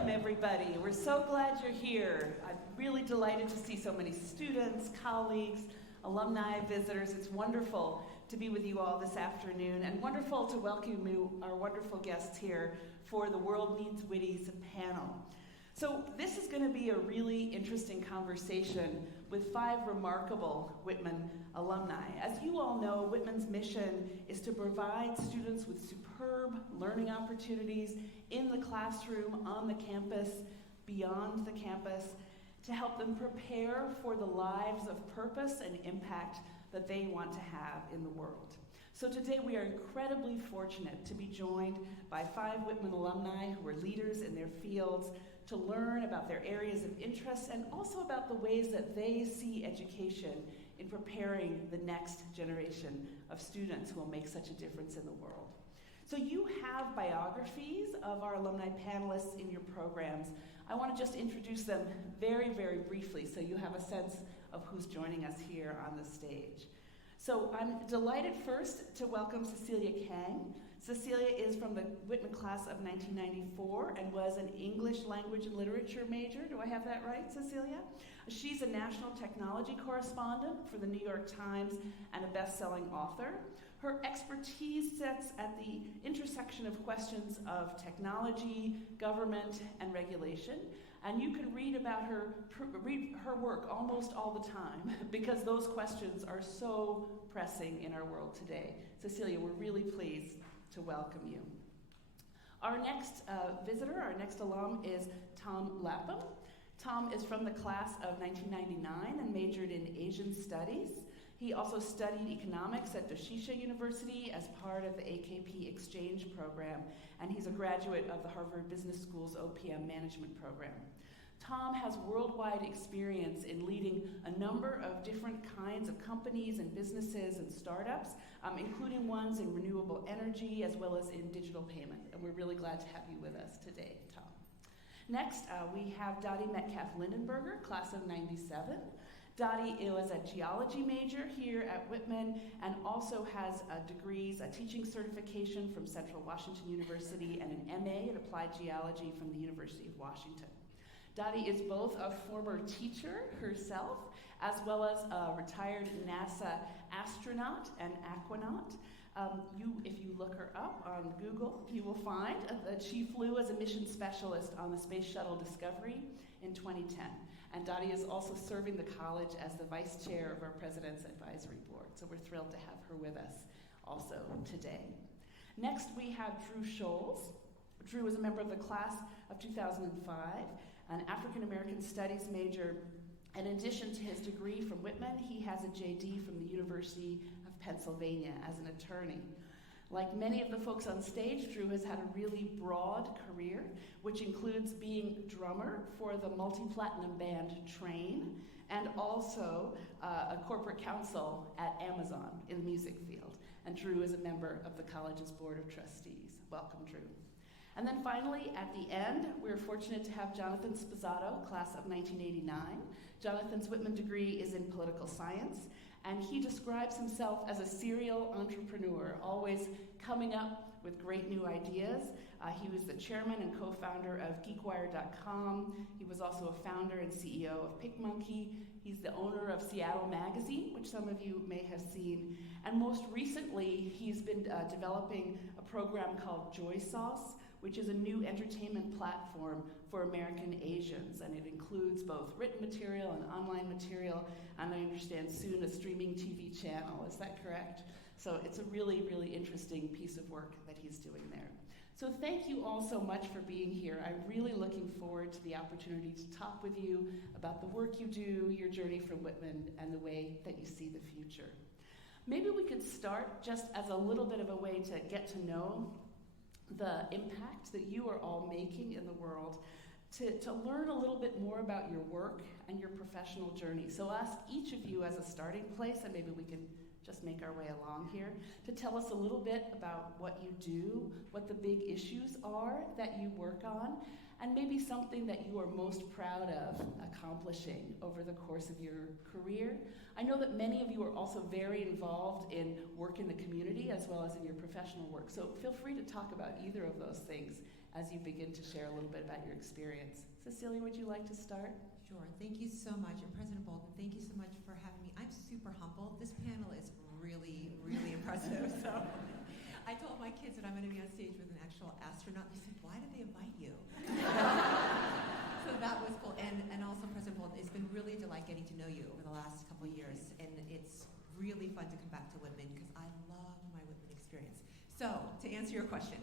Welcome, everybody. We're so glad you're here. I'm really delighted to see so many students, colleagues, alumni, visitors. It's wonderful to be with you all this afternoon, and wonderful to welcome you, our wonderful guests here for the World Needs Whitties panel. So this is going to be a really interesting conversation with 5 remarkable Whitman alumni. As you all know, Whitman's mission is to provide students with superb learning opportunities in the classroom, on the campus, beyond the campus, to help them prepare for the lives of purpose and impact that they want to have in the world. So today we are incredibly fortunate to be joined by 5 Whitman alumni who are leaders in their fields, to learn about their areas of interest and also about the ways that they see education in preparing the next generation of students who will make such a difference in the world. So you have biographies of our alumni panelists in your programs. I want to just introduce them very, very briefly so you have a sense of who's joining us here on the stage. So I'm delighted first to welcome Cecilia Kang. Cecilia is from the Whitman class of 1994 and was an English language and literature major. Do I have that right, Cecilia? She's a national technology correspondent for the New York Times and a best-selling author. Her expertise sits at the intersection of questions of technology, government, and regulation. And you can read about read her work almost all the time because those questions are so pressing in our world today. Cecilia, we're really pleased to welcome you. Our next visitor, our next alum, is Tom Lapham. Tom is from the class of 1999 and majored in Asian Studies. He also studied economics at Doshisha University as part of the AKP exchange program, and he's a graduate of the Harvard Business School's OPM management program. Tom has worldwide experience in leading a number of different kinds of companies and businesses and startups, including ones in renewable energy as well as in digital payment, and we're really glad to have you with us today, Tom. Next, we have Dottie Metcalf-Lindenburger, class of 97. Dottie was a geology major here at Whitman and also has degrees, a teaching certification from Central Washington University and an MA in applied geology from the University of Washington. Dottie is both a former teacher herself as well as a retired NASA astronaut and aquanaut. If you look her up on Google, you will find that she flew as a mission specialist on the Space Shuttle Discovery in 2010. And Dottie is also serving the college as the vice chair of our President's Advisory Board. So we're thrilled to have her with us also today. Next, we have Drew Shoals. Drew is a member of the class of 2005, an African American Studies major. In addition to his degree from Whitman, he has a JD from the University of Pennsylvania as an attorney. Like many of the folks on stage, Drew has had a really broad career, which includes being drummer for the multi-platinum band Train, and also a corporate counsel at Amazon in the music field. And Drew is a member of the college's Board of Trustees. Welcome, Drew. And then finally, at the end, we're fortunate to have Jonathan Sposato, class of 1989. Jonathan's Whitman degree is in political science, and he describes himself as a serial entrepreneur, always coming up with great new ideas. He was the chairman and co-founder of GeekWire.com. He was also a founder and CEO of PicMonkey. He's the owner of Seattle Magazine, which some of you may have seen. And most recently, he's been developing a program called Joy Sauce, which is a new entertainment platform for American Asians. And it includes both written material and online material, and I understand soon a streaming TV channel. Is that correct? So it's a really, really interesting piece of work that he's doing there. So thank you all so much for being here. I'm really looking forward to the opportunity to talk with you about the work you do, your journey from Whitman, and the way that you see the future. Maybe we could start just as a little bit of a way to get to know the impact that you are all making in the world, to learn a little bit more about your work and your professional journey. So I'll ask each of you as a starting place, and maybe we can just make our way along here, to tell us a little bit about what you do, what the big issues are that you work on, and maybe something that you are most proud of accomplishing over the course of your career. I know that many of you are also very involved in work in the community as well as in your professional work, so feel free to talk about either of those things as you begin to share a little bit about your experience. Cecilia, would you like to start? Sure. Thank you so much. And President Bolton, thank you so much for having me. I'm super humbled. This panel is really, really impressive. So I told my kids that I'm going to be on stage with an actual astronaut. They said, why did they invite you? So that was cool. And also, President Bolton, it's been really a delight getting to know you over the last couple of years. And it's really fun to come back to Whitman because I love my Whitman experience. So to answer your question,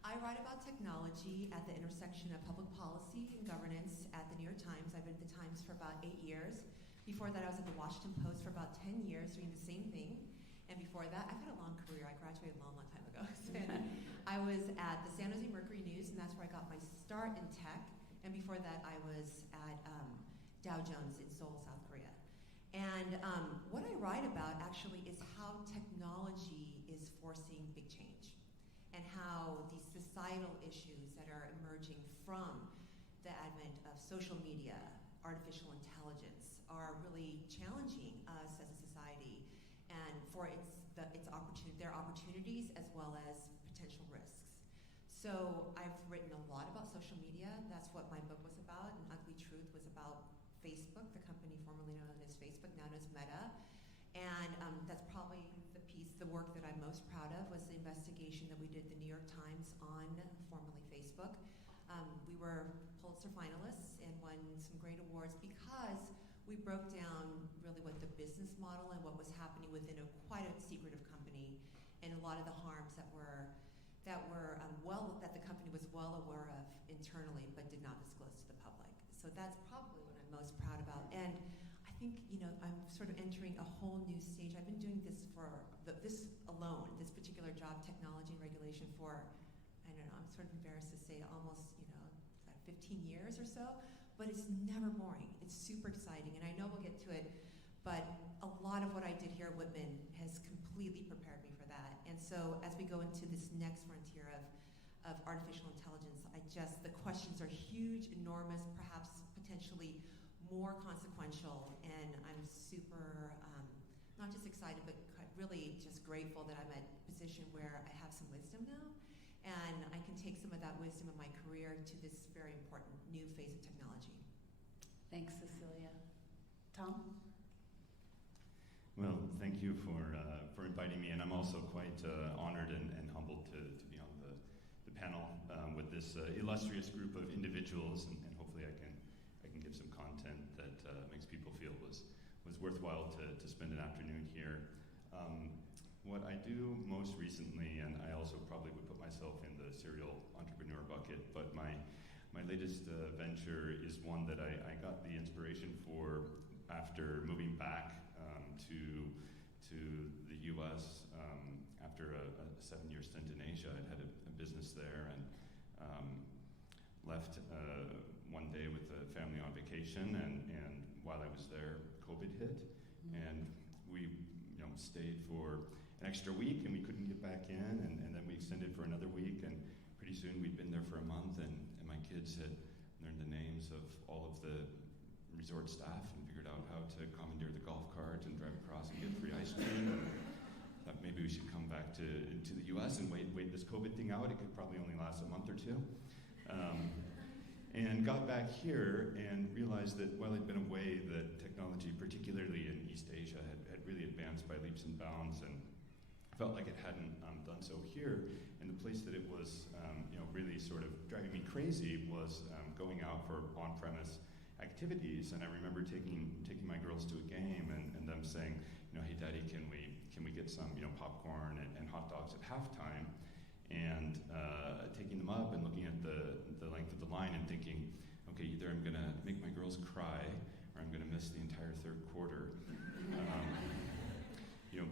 I write about technology at the intersection of public policy and governance at the New York Times. I've been at the Times for about 8 years. Before that, I was at the Washington Post for about 10 years doing the same thing. And before that, I've had a long career. I graduated a long, long time ago. And I was at the San Jose Mercury News, and that's where I got my start in tech. And before that, I was at Dow Jones in Seoul, South Korea. And what I write about actually is how technology is forcing big change, and how these societal issues that are emerging from the advent of social media, artificial intelligence, are really challenging us as a society, and for their opportunities as well as potential risks. So I've written a lot about social media. That's what my book was about, and Ugly Truth was about Facebook, the company formerly known as Facebook, now known as Meta. And that's probably the work that I'm most proud of was the investigation that we did at the New York Times on formerly Facebook. We were Pulitzer finalists and won some great awards because we broke down really what the business model and what was happening within quite a secretive company, and a lot of the harms that the company was well aware of internally but did not disclose to the public. So that's probably what I'm most proud about. And I think, I'm sort of entering a whole new stage. I've been doing this for this particular job, technology and regulation, for, I don't know, I'm sort of embarrassed to say almost, 15 years or so, but it's never boring. It's super exciting, and I know we'll get to it, but a lot of what I did here at Whitman has completely prepared me for that. And so as we go into this next frontier of artificial intelligence, the questions are huge, enormous, perhaps potentially more consequential, and I'm super, not just excited, but really just grateful that I'm at a position where I have some wisdom now, and I can take some of that wisdom in my career to this very important new phase of technology. Thanks, Cecilia. Tom? Well, thank you for inviting me, and I'm also quite honored and humbled to be on the panel with this illustrious group of individuals, and hopefully I can give some content that makes people feel was worthwhile to spend an afternoon here. What I do most recently, and I also probably would put myself in the serial entrepreneur bucket, but my latest venture is one that I got the inspiration for after moving back to the U.S. After a 7-year stint in Asia. I'd had a business there, and left one day with the family on vacation, and while I was there, COVID hit, and we stayed for an extra week, and we couldn't get back in, and then we extended for another week, and pretty soon we'd been there for a month, and my kids had learned the names of all of the resort staff and figured out how to commandeer the golf cart and drive across and get free ice cream. Thought maybe we should come back to the U.S. and wait this COVID thing out. It could probably only last a month or two. And got back here and realized that while I'd been away, that technology, particularly in East Asia, had really advanced by leaps and bounds, and felt like it hadn't done so here. And the place that it was really sort of driving me crazy was going out for on-premise activities. And I remember taking my girls to a game and them saying, hey, Daddy, can we get some popcorn and hot dogs at halftime? And taking them up and looking at the length of the line and thinking, okay, either I'm going to make my girls cry or I'm going to miss the entire third quarter.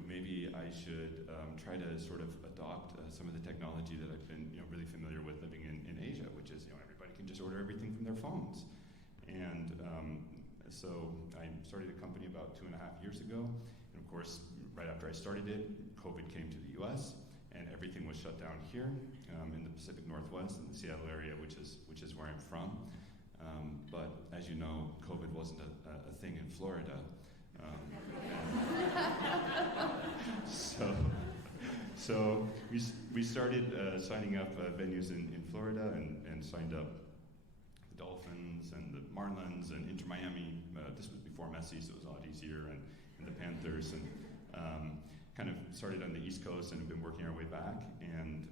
Maybe I should try to sort of adopt some of the technology that I've been really familiar with living in Asia, which is everybody can just order everything from their phones. And so I started a company about 2.5 years ago, and of course, right after I started it, COVID came to the U.S. and everything was shut down here in the Pacific Northwest, in the Seattle area, which is where I'm from. But as you know, COVID wasn't a thing in So we started signing up venues in Florida and signed up the Dolphins and the Marlins and Inter Miami. This was before Messi, so it was a lot easier, and the Panthers, and kind of started on the East Coast and have been working our way back, and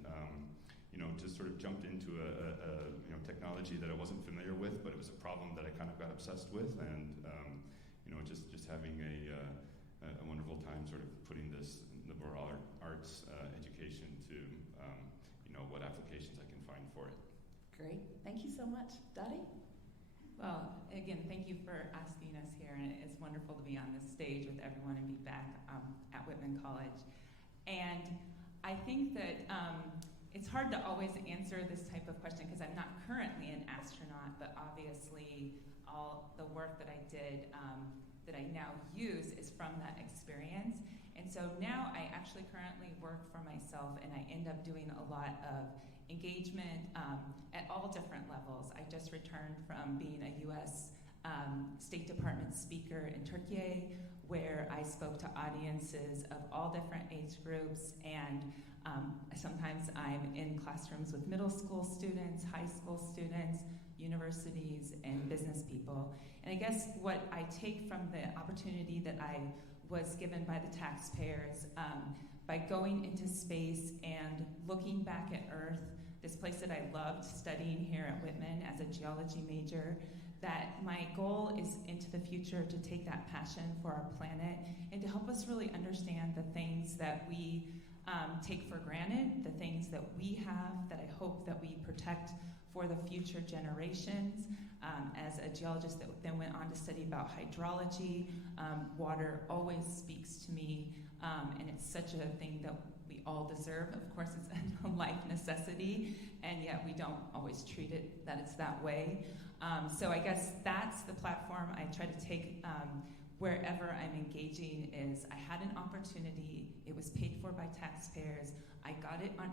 just sort of jumped into a technology that I wasn't familiar with, but it was a problem that I kind of got obsessed with, and just having a wonderful time sort of putting this liberal arts education to what applications I can find for it. Great. Thank you so much. Dottie? Well, again, thank you for asking us here, and it's wonderful to be on this stage with everyone and be back at Whitman College. And I think that it's hard to always answer this type of question because I'm not currently an astronaut, but obviously all the work that I did that I now use is from that experience. And so now I actually currently work for myself, and I end up doing a lot of engagement at all different levels. I just returned from being a U.S. State Department speaker in Turkey, where I spoke to audiences of all different age groups, and sometimes I'm in classrooms with middle school students, high school students, universities, and business people. And I guess what I take from the opportunity that I was given by the taxpayers by going into space and looking back at Earth, this place that I loved studying here at Whitman as a geology major, that my goal is into the future to take that passion for our planet and to help us really understand the things that we take for granted, the things that we have that I hope that we protect for the future generations. As a geologist that then went on to study about hydrology, water always speaks to me, and it's such a thing that we all deserve. Of course, it's a life necessity, and yet we don't always treat it that it's that way. So I guess that's the platform I try to take wherever I'm engaging. Is I had an opportunity, it was paid for by taxpayers, I got it on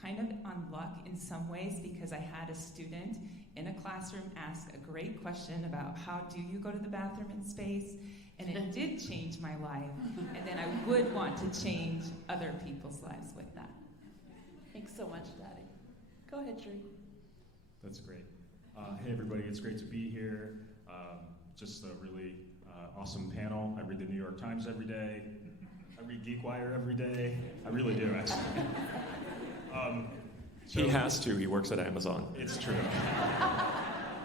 kind of on luck in some ways because I had a student in a classroom ask a great question about how do you go to the bathroom in space, and it did change my life, and then I would want to change other people's lives with that. Thanks so much, Dottie. Go ahead, Drew. That's great. Hey, everybody, it's great to be here. Just a really awesome panel. I read the New York Times every day. I read GeekWire every day. I really do, actually. He has to. He works at Amazon. It's true.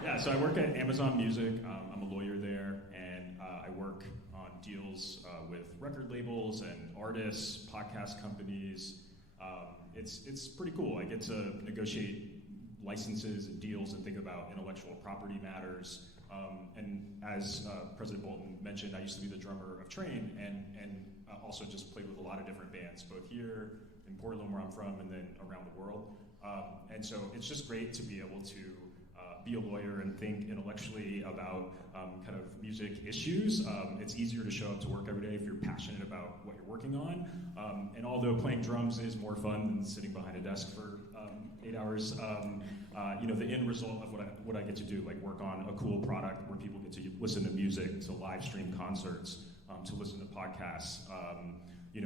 Yeah, so I work at Amazon Music. I'm a lawyer there, and I work on deals with record labels and artists, podcast companies. It's pretty cool. I get to negotiate licenses and deals and think about intellectual property matters. And as President Bolton mentioned, I used to be the drummer of Train, and also just played with a lot of different bands, both here in Portland, where I'm from, and then around the world. And so it's just great to be able to be a lawyer and think intellectually about kind of music issues. It's easier to show up to work every day if you're passionate about what you're working on. And although playing drums is more fun than sitting behind a desk for 8 hours, the end result of what I get to do, like work on a cool product where people get to listen to music, to live stream concerts, to listen to podcasts,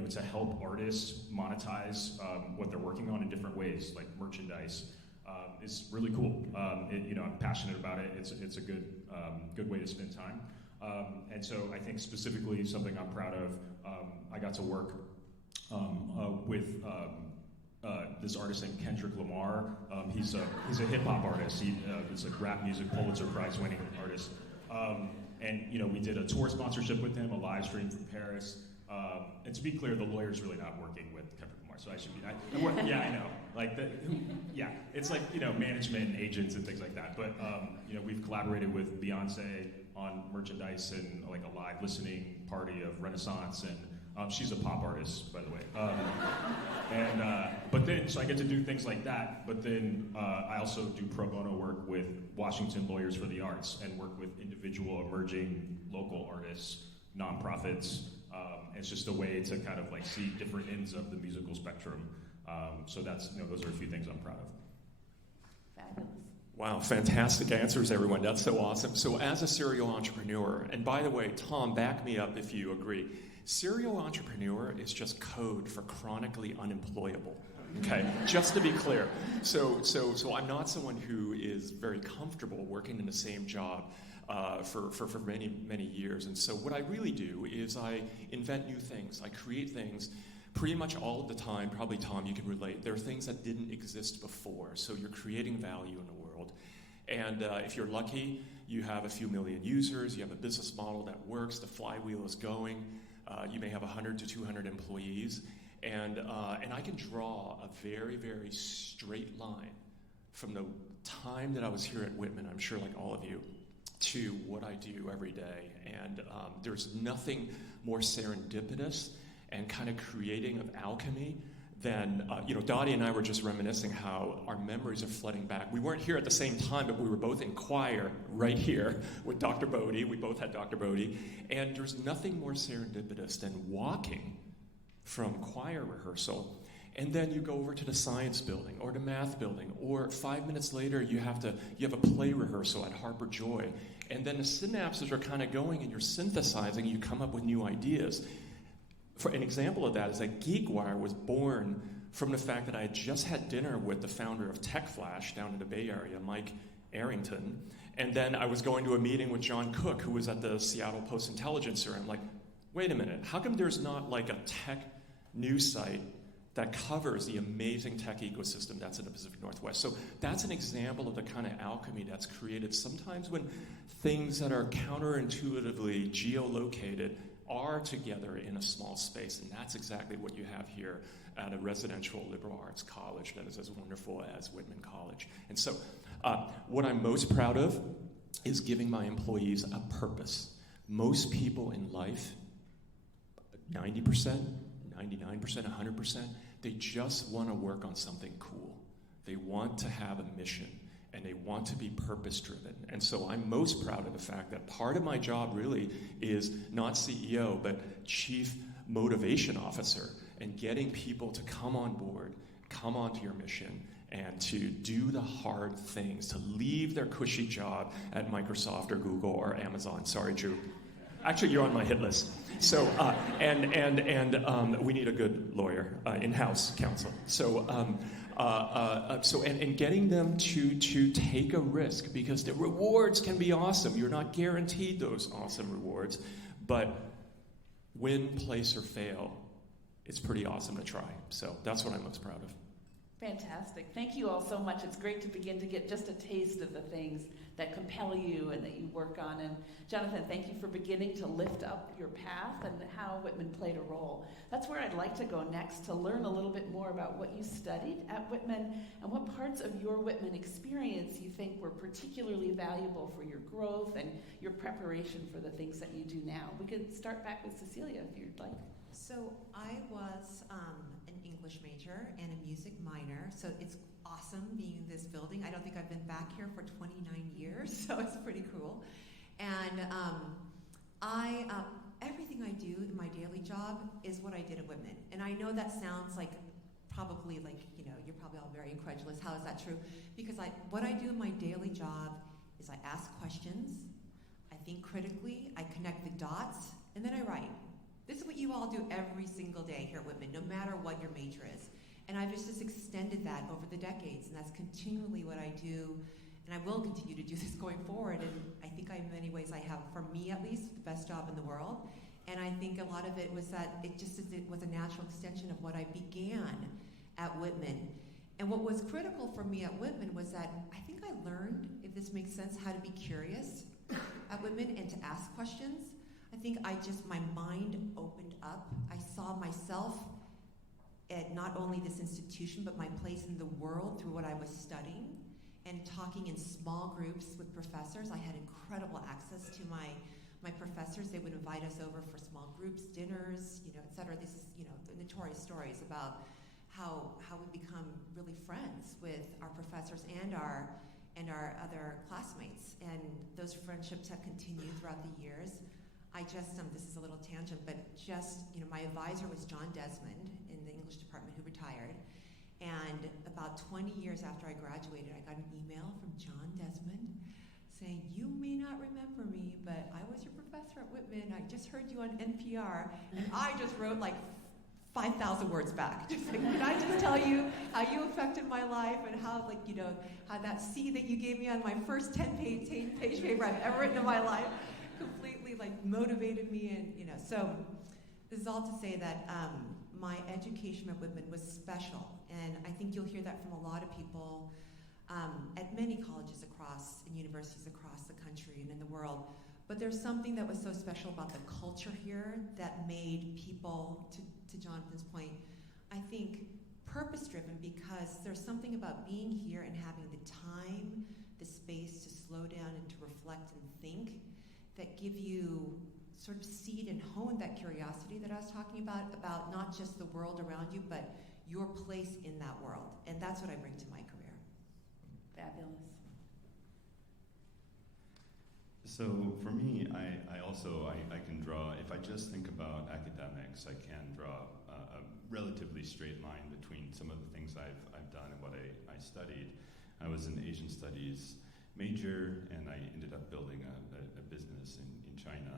to help artists monetize what they're working on in different ways, like merchandise, is really cool. I'm passionate about it. It's a good way to spend time. And so I think specifically something I'm proud of, I got to work with this artist named Kendrick Lamar. He's a hip hop artist. He's a rap music Pulitzer Prize winning artist. And we did a tour sponsorship with him, a live stream from Paris. And to be clear, the lawyer's really not working with Kendrick Lamar, so I should be. Yeah, I know. It's like management and agents and things like that. But we've collaborated with Beyonce on merchandise and like a live listening party of Renaissance, and she's a pop artist, by the way. But then, so I get to do things like that. But then I also do pro bono work with Washington Lawyers for the Arts and work with individual emerging local artists, nonprofits. It's just a way to kind of like see different ends of the musical spectrum. So that's, those are a few things I'm proud of. Fabulous. Wow, fantastic answers, everyone. That's so awesome. So as a serial entrepreneur, and by the way, Tom, back me up if you agree. Serial entrepreneur is just code for chronically unemployable. Okay, just to be clear. So I'm not someone who is very comfortable working in the same job for many, many years. And so what I really do is I invent new things. I create things pretty much all of the time. Probably, Tom, you can relate. There are things that didn't exist before. So you're creating value in the world. And if you're lucky, you have a few million users. You have a business model that works. The flywheel is going. You may have 100 to 200 employees. And I can draw a very, very straight line from the time that I was here at Whitman, I'm sure like all of you, to what I do every day. And there's nothing more serendipitous and kind of creating of alchemy than, Dottie and I were just reminiscing how our memories are flooding back. We weren't here at the same time, but we were both in choir right here with Dr. Bodie. We both had Dr. Bodie. And there's nothing more serendipitous than walking from choir rehearsal, and then you go over to the science building or the math building, or 5 minutes later you have a play rehearsal at Harper Joy, and then the synapses are kind of going and you're synthesizing and you come up with new ideas. For an example of that is that GeekWire was born from the fact that I had just had dinner with the founder of TechFlash down in the Bay Area, Mike Arrington, and then I was going to a meeting with John Cook, who was at the Seattle Post-Intelligencer, and I'm like, wait a minute, how come there's not like a tech news site that covers the amazing tech ecosystem that's in the Pacific Northwest? So that's an example of the kind of alchemy that's created sometimes when things that are counterintuitively geolocated are together in a small space, and that's exactly what you have here at a residential liberal arts college that is as wonderful as Whitman College. And so what I'm most proud of is giving my employees a purpose. Most people in life, 90%, 99%, 100%, they just want to work on something cool. They want to have a mission, and they want to be purpose-driven. And so I'm most proud of the fact that part of my job really is not CEO, but Chief Motivation Officer, and getting people to come on board, come onto your mission, and to do the hard things, to leave their cushy job at Microsoft or Google or Amazon. Sorry, Drew. Actually, you're on my hit list. So, we need a good lawyer, in-house counsel. So, getting them to take a risk, because the rewards can be awesome. You're not guaranteed those awesome rewards, but win, place, or fail, it's pretty awesome to try. So that's what I'm most proud of. Fantastic. Thank you all so much. It's great to begin to get just a taste of the things that compel you and that you work on. And Jonathan, thank you for beginning to lift up your path and how Whitman played a role. That's where I'd like to go next, to learn a little bit more about what you studied at Whitman and what parts of your Whitman experience you think were particularly valuable for your growth and your preparation for the things that you do now. We could start back with Cecilia if you'd like. So I was an English major and a music minor, so it's awesome being in this building. I don't think I've been back here for 29 years, so it's pretty cool. And everything I do in my daily job is what I did at Whitman. And I know that sounds like probably like, you're probably all very incredulous. How is that true? Because what I do in my daily job is I ask questions, I think critically, I connect the dots, and then I write. This is what you all do every single day here at Whitman, no matter what your major is. And I've just extended that over the decades, and that's continually what I do, and I will continue to do this going forward. And I think in many ways I have, for me at least, the best job in the world. And I think a lot of it was that it was a natural extension of what I began at Whitman. And what was critical for me at Whitman was that I think I learned, if this makes sense, how to be curious at Whitman and to ask questions. I think my mind opened up. I saw myself at not only this institution, but my place in the world through what I was studying and talking in small groups with professors. I had incredible access to my professors. They would invite us over for small groups, dinners, et cetera. This is, the notorious stories about how we become really friends with our professors and our other classmates. And those friendships have continued throughout the years. This is a little tangent, but my advisor was John Desmond in the English department, who retired. And about 20 years after I graduated, I got an email from John Desmond saying, "You may not remember me, but I was your professor professor at Whitman. I just heard you on NPR. And I just wrote like 5,000 words back. Just like, can I just tell you how you affected my life and how, like, you know, how that C that you gave me on my first 10-page paper I've ever written in my life completely, like, motivated me. And, you know, so this is all to say that my education at Whitman was special. And I think you'll hear that from a lot of people at many colleges across and universities across the country and in the world. But there's something that was so special about the culture here that made people, to Jonathan's point, I think purpose-driven, because there's something about being here and having the time, the space to slow down and to reflect and think that give you sort of seed and hone that curiosity that I was talking about not just the world around you, but your place in that world. And that's what I bring to my career. Fabulous. So for me, I can draw, if I just think about academics, I can draw a relatively straight line between some of the things I've done and what I studied. I was an Asian studies major, and I ended up building a business in China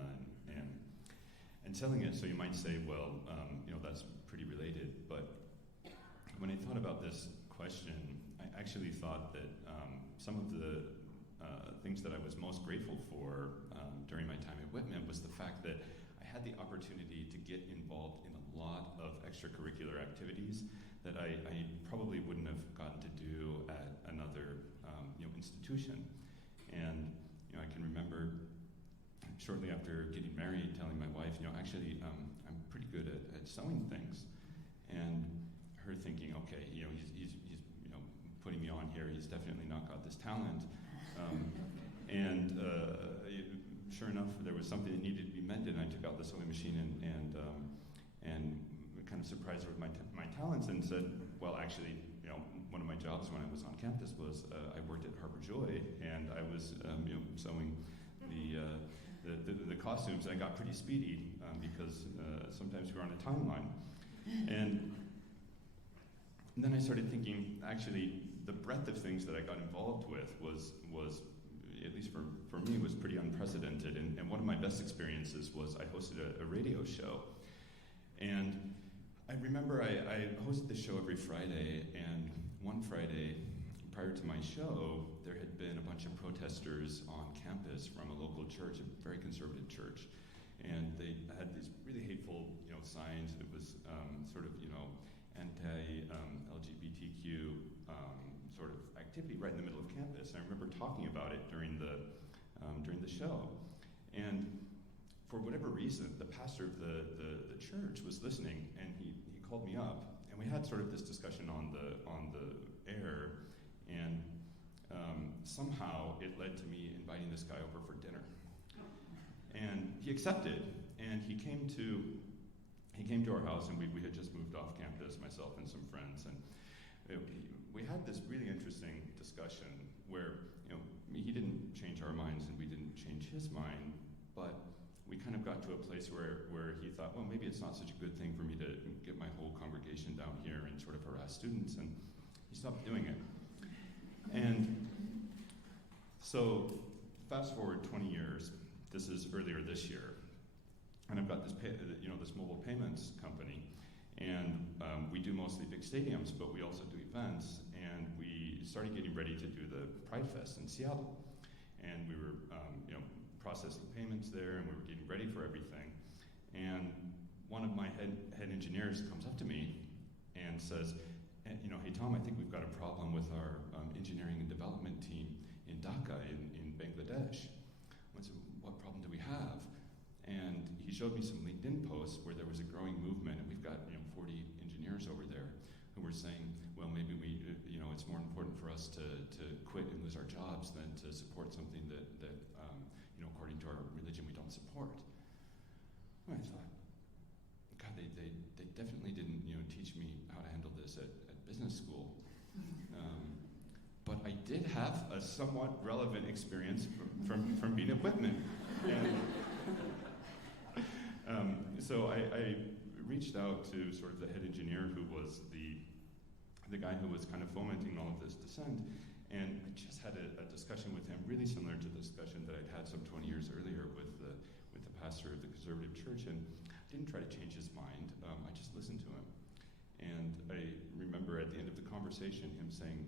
and selling it. So you might say, well, you know, that's pretty related. But when I thought about this question, I actually thought that some of the things that I was most grateful for during my time at Whitman was the fact that I had the opportunity to get involved in a lot of extracurricular activities that I probably wouldn't have gotten to do at another institution. And I can remember shortly after getting married telling my wife, actually I'm pretty good at sewing things, and her thinking, okay, he's putting me on here, he's definitely not got this talent. And sure enough, there was something that needed to be mended, and I took out the sewing machine and kind of surprised her with my talents and said, well, actually, one of my jobs when I was on campus was I worked at Harbor Joy, and I was sewing the costumes. I got pretty speedy because sometimes we were on a timeline. And then I started thinking, actually, the breadth of things that I got involved with was at least for me, was pretty unprecedented. And one of my best experiences was I hosted a radio show. And I remember I hosted the show every Friday, and one Friday, prior to my show, there had been a bunch of protesters on campus from a local church, a very conservative church. And they had these really hateful, signs. It was sort of, anti-LGBTQ sort of activity right in the middle of campus. And I remember talking about it during the show. And for whatever reason, the pastor of the church was listening, and he called me up, and we had sort of this discussion on the air, and somehow it led to me inviting this guy over for dinner. And he accepted, and he came to our house, and we had just moved off campus, myself and some friends, and we had this really interesting discussion where he didn't change our minds and we didn't change his mind, but we kind of got to a place where he thought, well, maybe it's not such a good thing for me to get my whole congregation down here and sort of harass students, and he stopped doing it. And so fast forward 20 years, this is earlier this year, and I've got this this mobile payments company, and we do mostly big stadiums, but we also do events, and we started getting ready to do the Pride Fest in Seattle, and we were processing payments there, and we were getting ready for everything, and one of my head engineers comes up to me and says, hey Tom, I think we've got a problem with our engineering and development team in Dhaka in Bangladesh. I said, what problem do we have? And he showed me some LinkedIn posts where there was a growing movement, and we've got 40 engineers over there who were saying, well, maybe we, it's more important for us to quit and lose our jobs than to support something that according to our religion, we don't support. And I thought, God, they definitely didn't teach me how to handle this at business school. But I did have a somewhat relevant experience from being at Whitman. And so I reached out to sort of the head engineer, who was the guy who was kind of fomenting all of this dissent, and I just had a discussion with him really similar to the discussion that I'd had some 20 years earlier with with the pastor of the conservative church, and didn't try to change his mind. I just listened to him. And I remember at the end of the conversation him saying,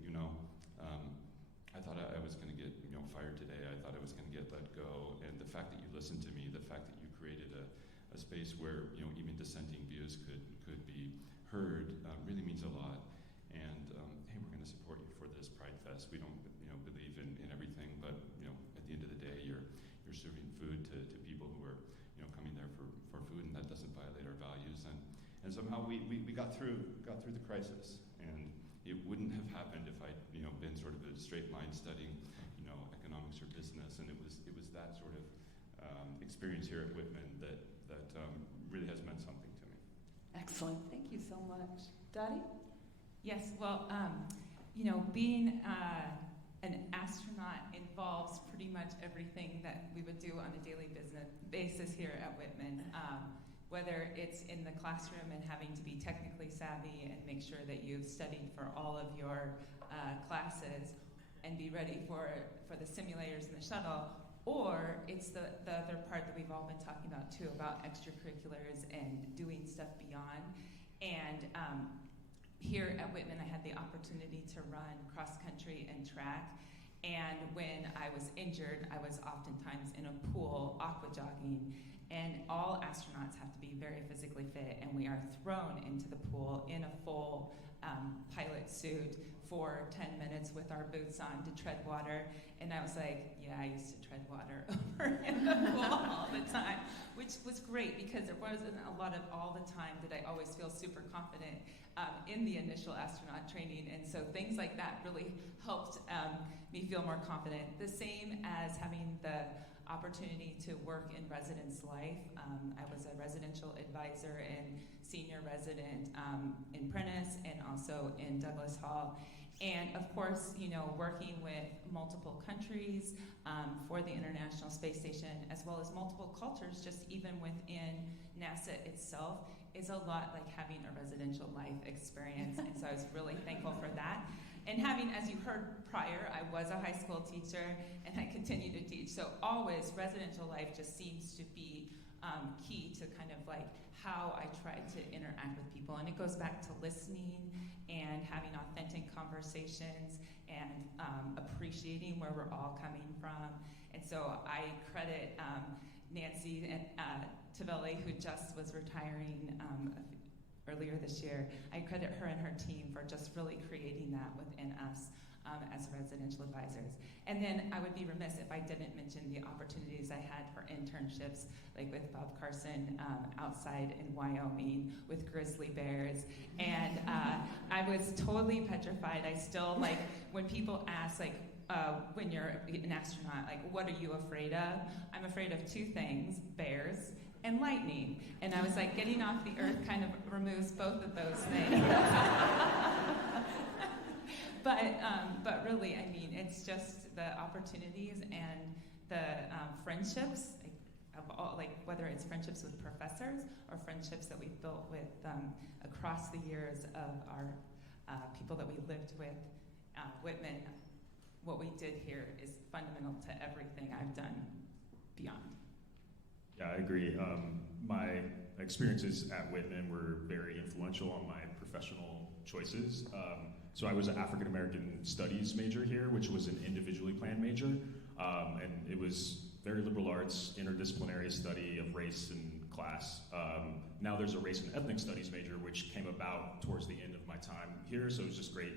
I thought I was going to get fired today. I thought I was going to get let go. And the fact that you listened to me, the fact that you created a space where even dissenting views could be heard really means a lot. And hey, we're going to support you for this Pride Fest. We don't believe in everything, but at the end of the day, you're serving food to people who are coming there for food, and that doesn't violate our values. And somehow we got through the crisis, and it wouldn't have happened if I'd been sort of a straight line studying economics or business. And it was that sort of experience here at Whitman that really has meant something to me. Excellent. Thank you so much. Dottie? Yes, well, being an astronaut involves pretty much everything that we would do on a daily basis here at Whitman. Whether it's in the classroom and having to be technically savvy and make sure that you've studied for all of your classes and be ready for the simulators and the shuttle, or it's the other part that we've all been talking about too, about extracurriculars and doing stuff beyond. And here at Whitman, I had the opportunity to run cross country and track. And when I was injured, I was oftentimes in a pool aqua jogging. And all astronauts have to be very physically fit, and we are thrown into the pool in a full pilot suit for 10 minutes with our boots on to tread water. And I was like, yeah, I used to tread water over in the pool all the time, which was great because there wasn't a lot of all the time did I always feel super confident in the initial astronaut training. And so things like that really helped me feel more confident. The same as having the opportunity to work in residence life. I was a residential advisor and senior resident in Prentice and also in Douglas Hall. And of course, working with multiple countries for the International Space Station, as well as multiple cultures, just even within NASA itself, is a lot like having a residential life experience. And so I was really thankful for that. And having, as you heard prior, I was a high school teacher, and I continue to teach. So always, residential life just seems to be key to kind of like how I try to interact with people. And it goes back to listening and having authentic conversations and appreciating where we're all coming from. And so I credit Nancy Tavelli, who just was retiring earlier this year. I credit her and her team for just really creating that within us as residential advisors. And then I would be remiss if I didn't mention the opportunities I had for internships, like with Bob Carson outside in Wyoming with grizzly bears. And I was totally petrified. I still, like, when people ask, like, when you're an astronaut, like, what are you afraid of? I'm afraid of two things, bears and lightning. And I was like, getting off the Earth kind of removes both of those things. But really, I mean, it's just the opportunities and the friendships, whether it's friendships with professors or friendships that we've built with across the years of our people that we lived with. Whitman, what we did here is fundamental to everything I've done beyond. Yeah, I agree. My experiences at Whitman were very influential on my professional choices. So I was an African American Studies major here, which was an individually planned major, and it was very liberal arts, interdisciplinary study of race and class. Now there's a race and ethnic studies major, which came about towards the end of my time here, so it was just great,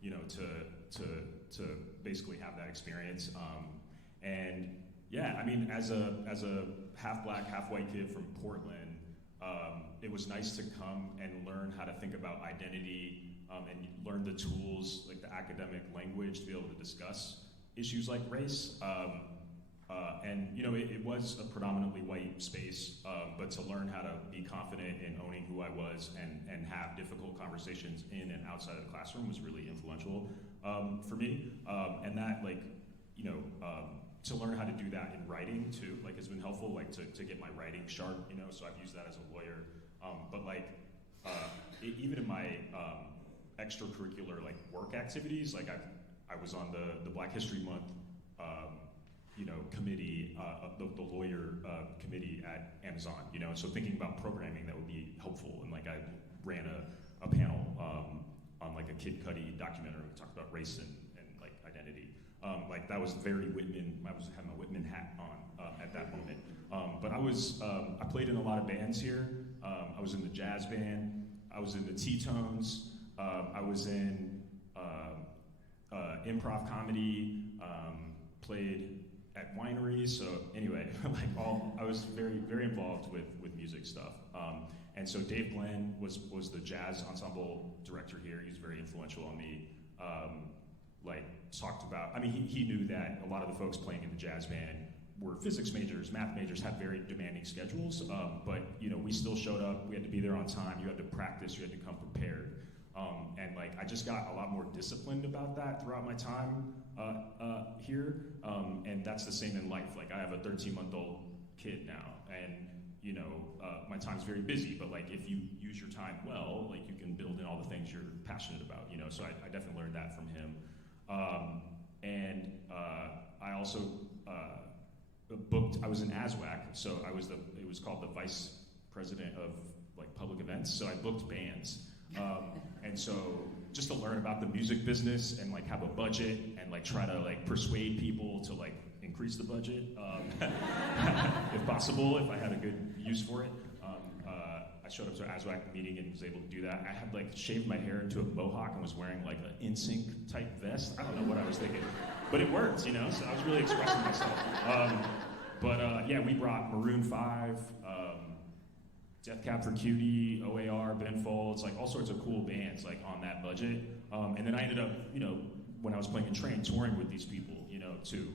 to basically have that experience. And yeah, I mean, as a half black, half white kid from Portland, it was nice to come and learn how to think about identity and learn the tools, like the academic language, to be able to discuss issues like race. And it was a predominantly white space, but to learn how to be confident in owning who I was and have difficult conversations in and outside of the classroom was really influential for me. And that, to learn how to do that in writing too, has been helpful, to get my writing sharp, so I've used that as a lawyer. Even in my extracurricular work activities, I was on the Black History Month committee, the lawyer committee at Amazon, so thinking about programming that would be helpful, and I ran a panel on a Kid Cudi documentary. We talked about race and identity. That was very Whitman. I was having my Whitman hat on at that moment. But I played in a lot of bands here. I was in the jazz band. I was in the T-Tones. I was in improv comedy. Played at wineries. So anyway, I was very, very involved with music stuff. And so Dave Glenn was the jazz ensemble director here. He's very influential on me. Talked about, he knew that a lot of the folks playing in the jazz band were physics majors, math majors, had very demanding schedules, but we still showed up. We had to be there on time. You had to practice. You had to come prepared. And I just got a lot more disciplined about that throughout my time here. And that's the same in life. I have a 13-month-old kid now, and my time's very busy. But if you use your time well, you can build in all the things you're passionate about. So I definitely learned that from him. And I also booked. I was in ASWAC, so it was called the vice president of public events. So I booked bands, and so just to learn about the music business and have a budget and try to persuade people to increase the budget if possible, if I had a good use for it. I showed up to an ASWAC meeting and was able to do that. I had shaved my hair into a mohawk and was wearing an NSYNC type vest. I don't know what I was thinking, but it worked, so I was really expressing myself. But we brought Maroon 5, Death Cab for Cutie, OAR, Ben Folds, all sorts of cool bands on that budget. And then I ended up, when I was playing in Train, touring with these people, too.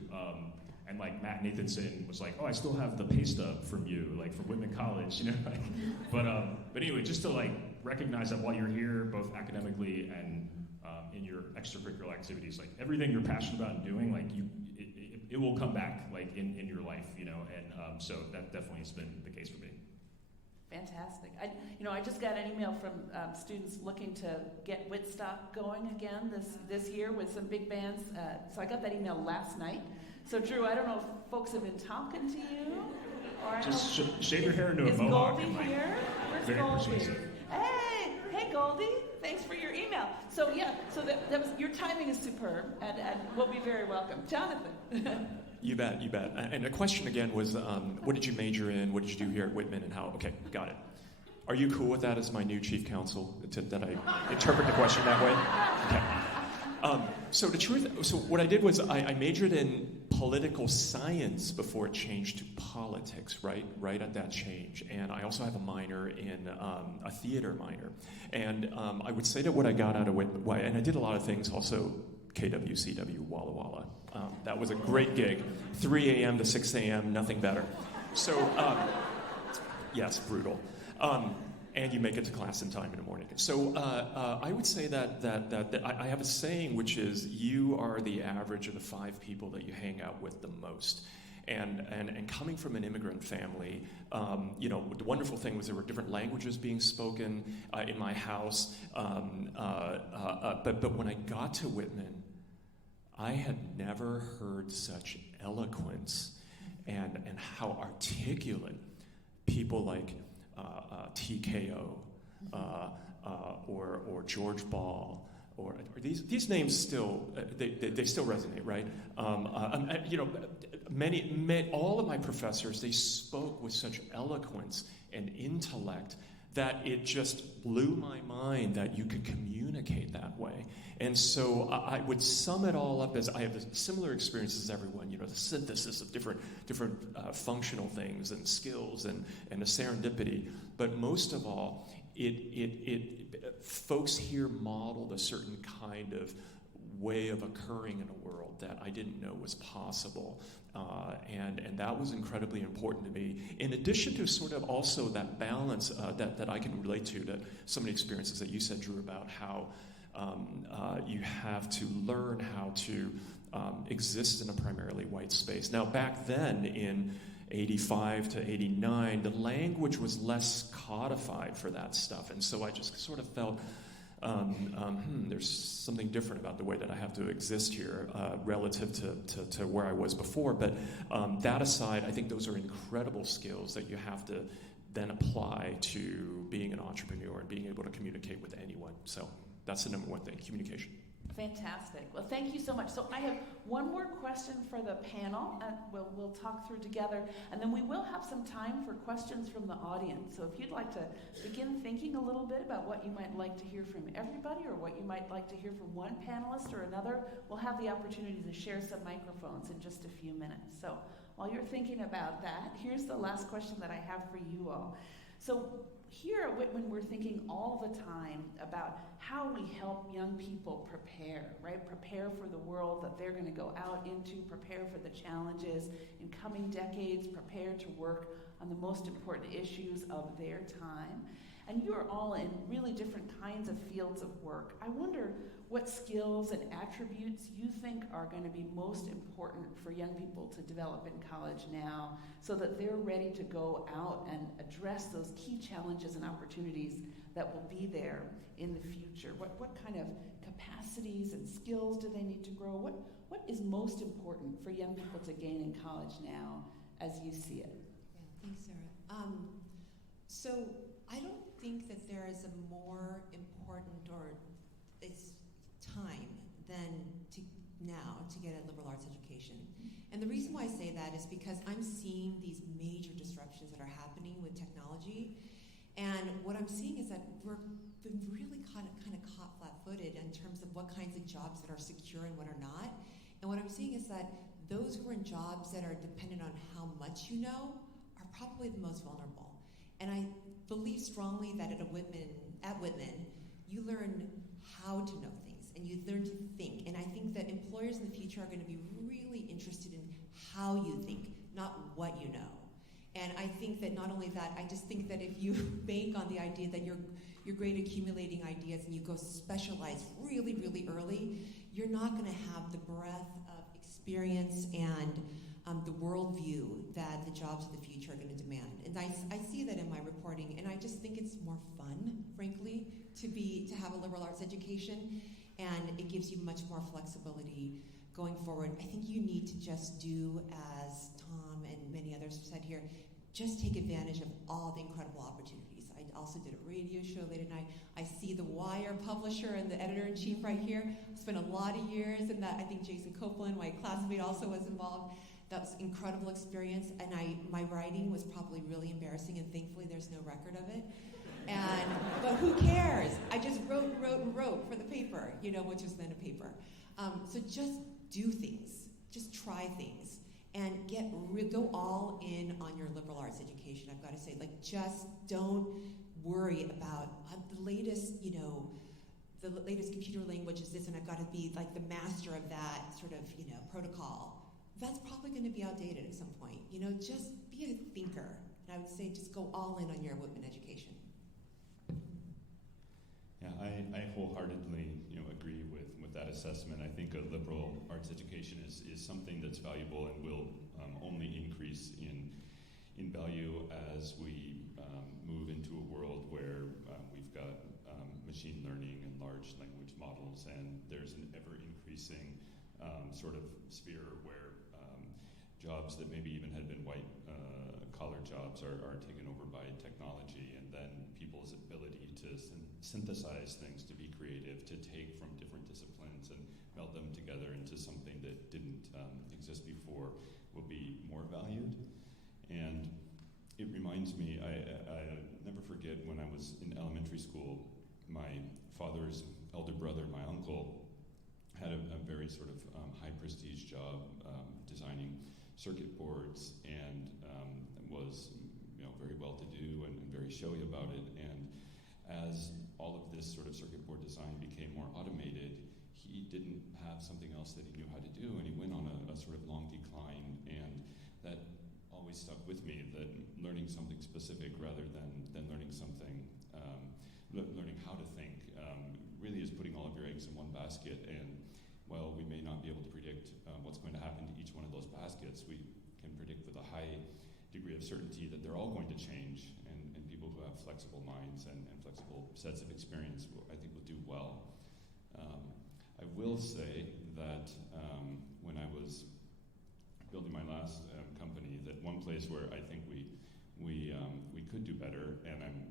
And Matt Nathanson was oh, I still have the pay stub from you, from Whitman College, But anyway, just to recognize that while you're here, both academically and in your extracurricular activities, everything you're passionate about and doing, it will come back in your life, and so that definitely has been the case for me. Fantastic. I just got an email from students looking to get Whitstock going again this year with some big bands. So I got that email last night. So Drew, I don't know if folks have been talking to you, or just shave your hair into a mohawk. Is Goldie here? Where's very Goldie? persuasive. Hey Goldie, thanks for your email. So that was your timing is superb, and we'll be very welcome. Jonathan. You bet. And the question again was, what did you major in? What did you do here at Whitman, and how? Okay, got it. Are you cool with that as my new chief counsel? That I interpret the question that way? Okay. So what I did was I majored in political science before it changed to politics, right at that change. And I also have a minor in a theater minor. And I would say that what I got out of Whitman, and I did a lot of things also, KWCW, Walla Walla. That was a great gig. 3 a.m. to 6 a.m., nothing better. So, yes, brutal. And you make it to class in time in the morning. So I would say that I have a saying, which is you are the average of the 5 people that you hang out with the most. And coming from an immigrant family, the wonderful thing was there were different languages being spoken in my house. But when I got to Whitman, I had never heard such eloquence and how articulate people like TKO or George Ball or these names still they still resonate, right? Many all of my professors, they spoke with such eloquence and intellect that it just blew my mind that you could communicate that way. And so I would sum it all up as I have similar experiences as everyone, the synthesis of different functional things and skills and the serendipity. But most of all, folks here modeled a certain kind of way of occurring in a world that I didn't know was possible. And that was incredibly important to me. In addition to sort of also that balance that I can relate to some of the experiences that you said, Drew, about how you have to learn how to exist in a primarily white space. Now, back then in 85 to 89, the language was less codified for that stuff. And so I just sort of felt there's something different about the way that I have to exist here relative to where I was before. But that aside, I think those are incredible skills that you have to then apply to being an entrepreneur and being able to communicate with anyone. So that's the number one thing, communication. Fantastic. Well, thank you so much. So I have one more question for the panel, and we'll talk through together, and then we will have some time for questions from the audience. So if you'd like to begin thinking a little bit about what you might like to hear from everybody or what you might like to hear from one panelist or another, we'll have the opportunity to share some microphones in just a few minutes. So while you're thinking about that, here's the last question that I have for you all. So here at Whitman, we're thinking all the time about how we help young people prepare, right? Prepare for the world that they're going to go out into, prepare for the challenges in coming decades, prepare to work on the most important issues of their time. And you're all in really different kinds of fields of work. I wonder what skills and attributes you think are going to be most important for young people to develop in college now so that they're ready to go out and address those key challenges and opportunities that will be there in the future. What kind of capacities and skills do they need to grow? What is most important for young people to gain in college now as you see it? Yeah, thanks, Sarah. So I don't think that there is a more important or it's time than now to get a liberal arts education. And the reason why I say that is because I'm seeing these major disruptions that are happening with technology. And what I'm seeing is that we've been really kind of caught flat-footed in terms of what kinds of jobs that are secure and what are not. And what I'm seeing is that those who are in jobs that are dependent on how much you know are probably the most vulnerable. And I believe strongly that at Whitman, you learn how to know things and you learn to think. And I think that employers in the future are going to be really interested in how you think, not what you know. And I think that not only that, I just think that if you bank on the idea that you're great at accumulating ideas and you go specialize really, really early, you're not going to have the breadth of experience and the worldview that the jobs of the future are going to demand. And I see that in my reporting, and I just think it's more fun, frankly, to have a liberal arts education, and it gives you much more flexibility going forward. I think you need to just do, as Tom and many others have said here, just take advantage of all the incredible opportunities. I also did a radio show late at night. I see the Wire publisher and the editor-in-chief right here. I spent a lot of years in that. I think Jason Copeland, my classmate, also was involved. That was an incredible experience, and my writing was probably really embarrassing, and thankfully there's no record of it. But who cares? I just wrote for the paper, which was then a paper. So just do things, just try things, and go all in on your liberal arts education. I've got to say, just don't worry about the latest, the latest computer language is this, and I've got to be like the master of that sort of, protocol. That's probably going to be outdated at some point. Just be a thinker. And I would say just go all in on your Whitman education. Yeah, I wholeheartedly agree with that assessment. I think a liberal arts education is something that's valuable and will only increase in value as we move into a world where we've got machine learning and large language models, and there's an ever-increasing sort of sphere where jobs that maybe even had been white-collar jobs are taken over by technology, and then people's ability to synthesize things, to be creative, to take from different disciplines and meld them together into something that didn't exist before will be more valued. And it reminds me, I never forget when I was in elementary school, my father's elder brother, my uncle, had a very sort of high-prestige job designing circuit boards, and was very well-to-do and very showy about it. And as all of this sort of circuit board design became more automated, he didn't have something else that he knew how to do, and he went on a sort of long decline. And that always stuck with me, that learning something specific rather than learning something, learning how to think, really is putting all of your eggs in one basket. And while we may not be able to predict what's going to happen to each one of those baskets, we can predict with a high degree of certainty that they're all going to change, and people who flexible minds and flexible sets of experience, I think will do well. I will say that when I was building my last company, that one place where I think we could do better, and I'm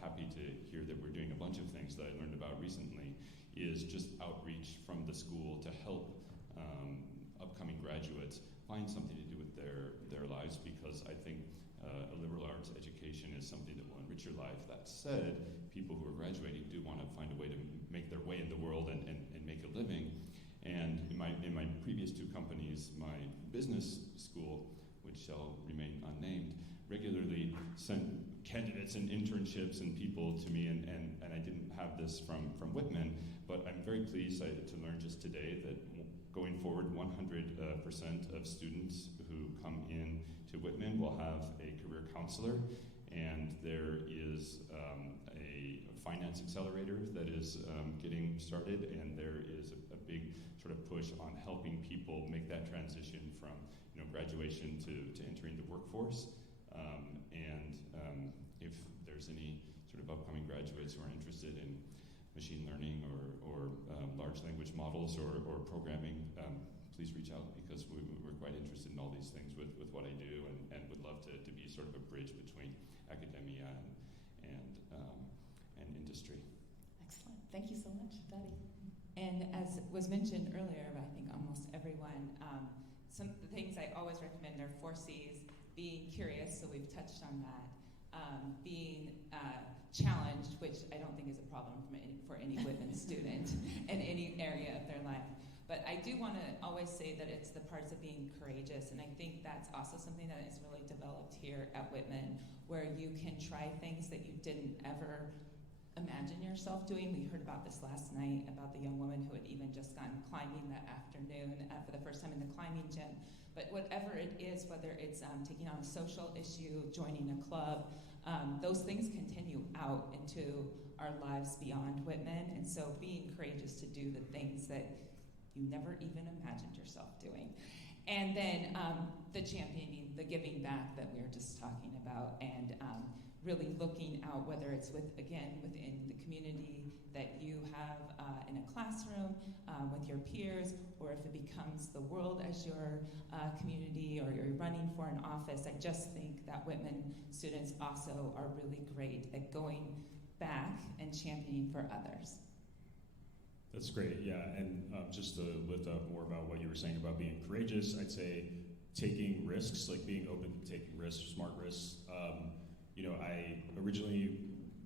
happy to hear that we're doing a bunch of things that I learned about recently, is just outreach from the school to help upcoming graduates find something to do with their lives, because I think a liberal arts education is something that will enrich your life. That said, people who are graduating do want to find a way to make their way in the world and make a living. And in my previous two companies, my business school, which shall remain unnamed, regularly sent candidates and internships and people to me, and I didn't have this from Whitman, but I'm very pleased to learn just today that going forward, 100% of students who come in to Whitman will have a career counselor, and there is a finance accelerator that is getting started, and there is a big sort of push on helping people make that transition from graduation to entering the workforce. If there's any sort of upcoming graduates who are interested in machine learning or large language models or programming, please reach out, because we're quite interested in all these things with what I do, and would love to be sort of a bridge between academia and industry. Excellent. Thank you so much, Dottie. And as was mentioned earlier, I think almost everyone, some of the things I always recommend are 4 C's: being curious, so we've touched on that, being challenged, which I don't think is a problem for any Whitman student in any area of their life. But I do want to always say that it's the parts of being courageous, and I think that's also something that is really developed here at Whitman, where you can try things that you didn't ever imagine yourself doing. We heard about this last night, about the young woman who had even just gone climbing that afternoon for the first time in the climbing gym. But whatever it is, whether it's taking on a social issue, joining a club, those things continue out into our lives beyond Whitman. And so being courageous to do the things that you never even imagined yourself doing. And then the championing, the giving back that we were just talking about, and really looking out, whether it's within the community that you have in a classroom with your peers, or if it becomes the world as your community, or you're running for an office. I just think that Whitman students also are really great at going back and championing for others. That's great, yeah. And just to lift up more about what you were saying about being courageous, I'd say taking risks, like being open to taking risks, smart risks. I originally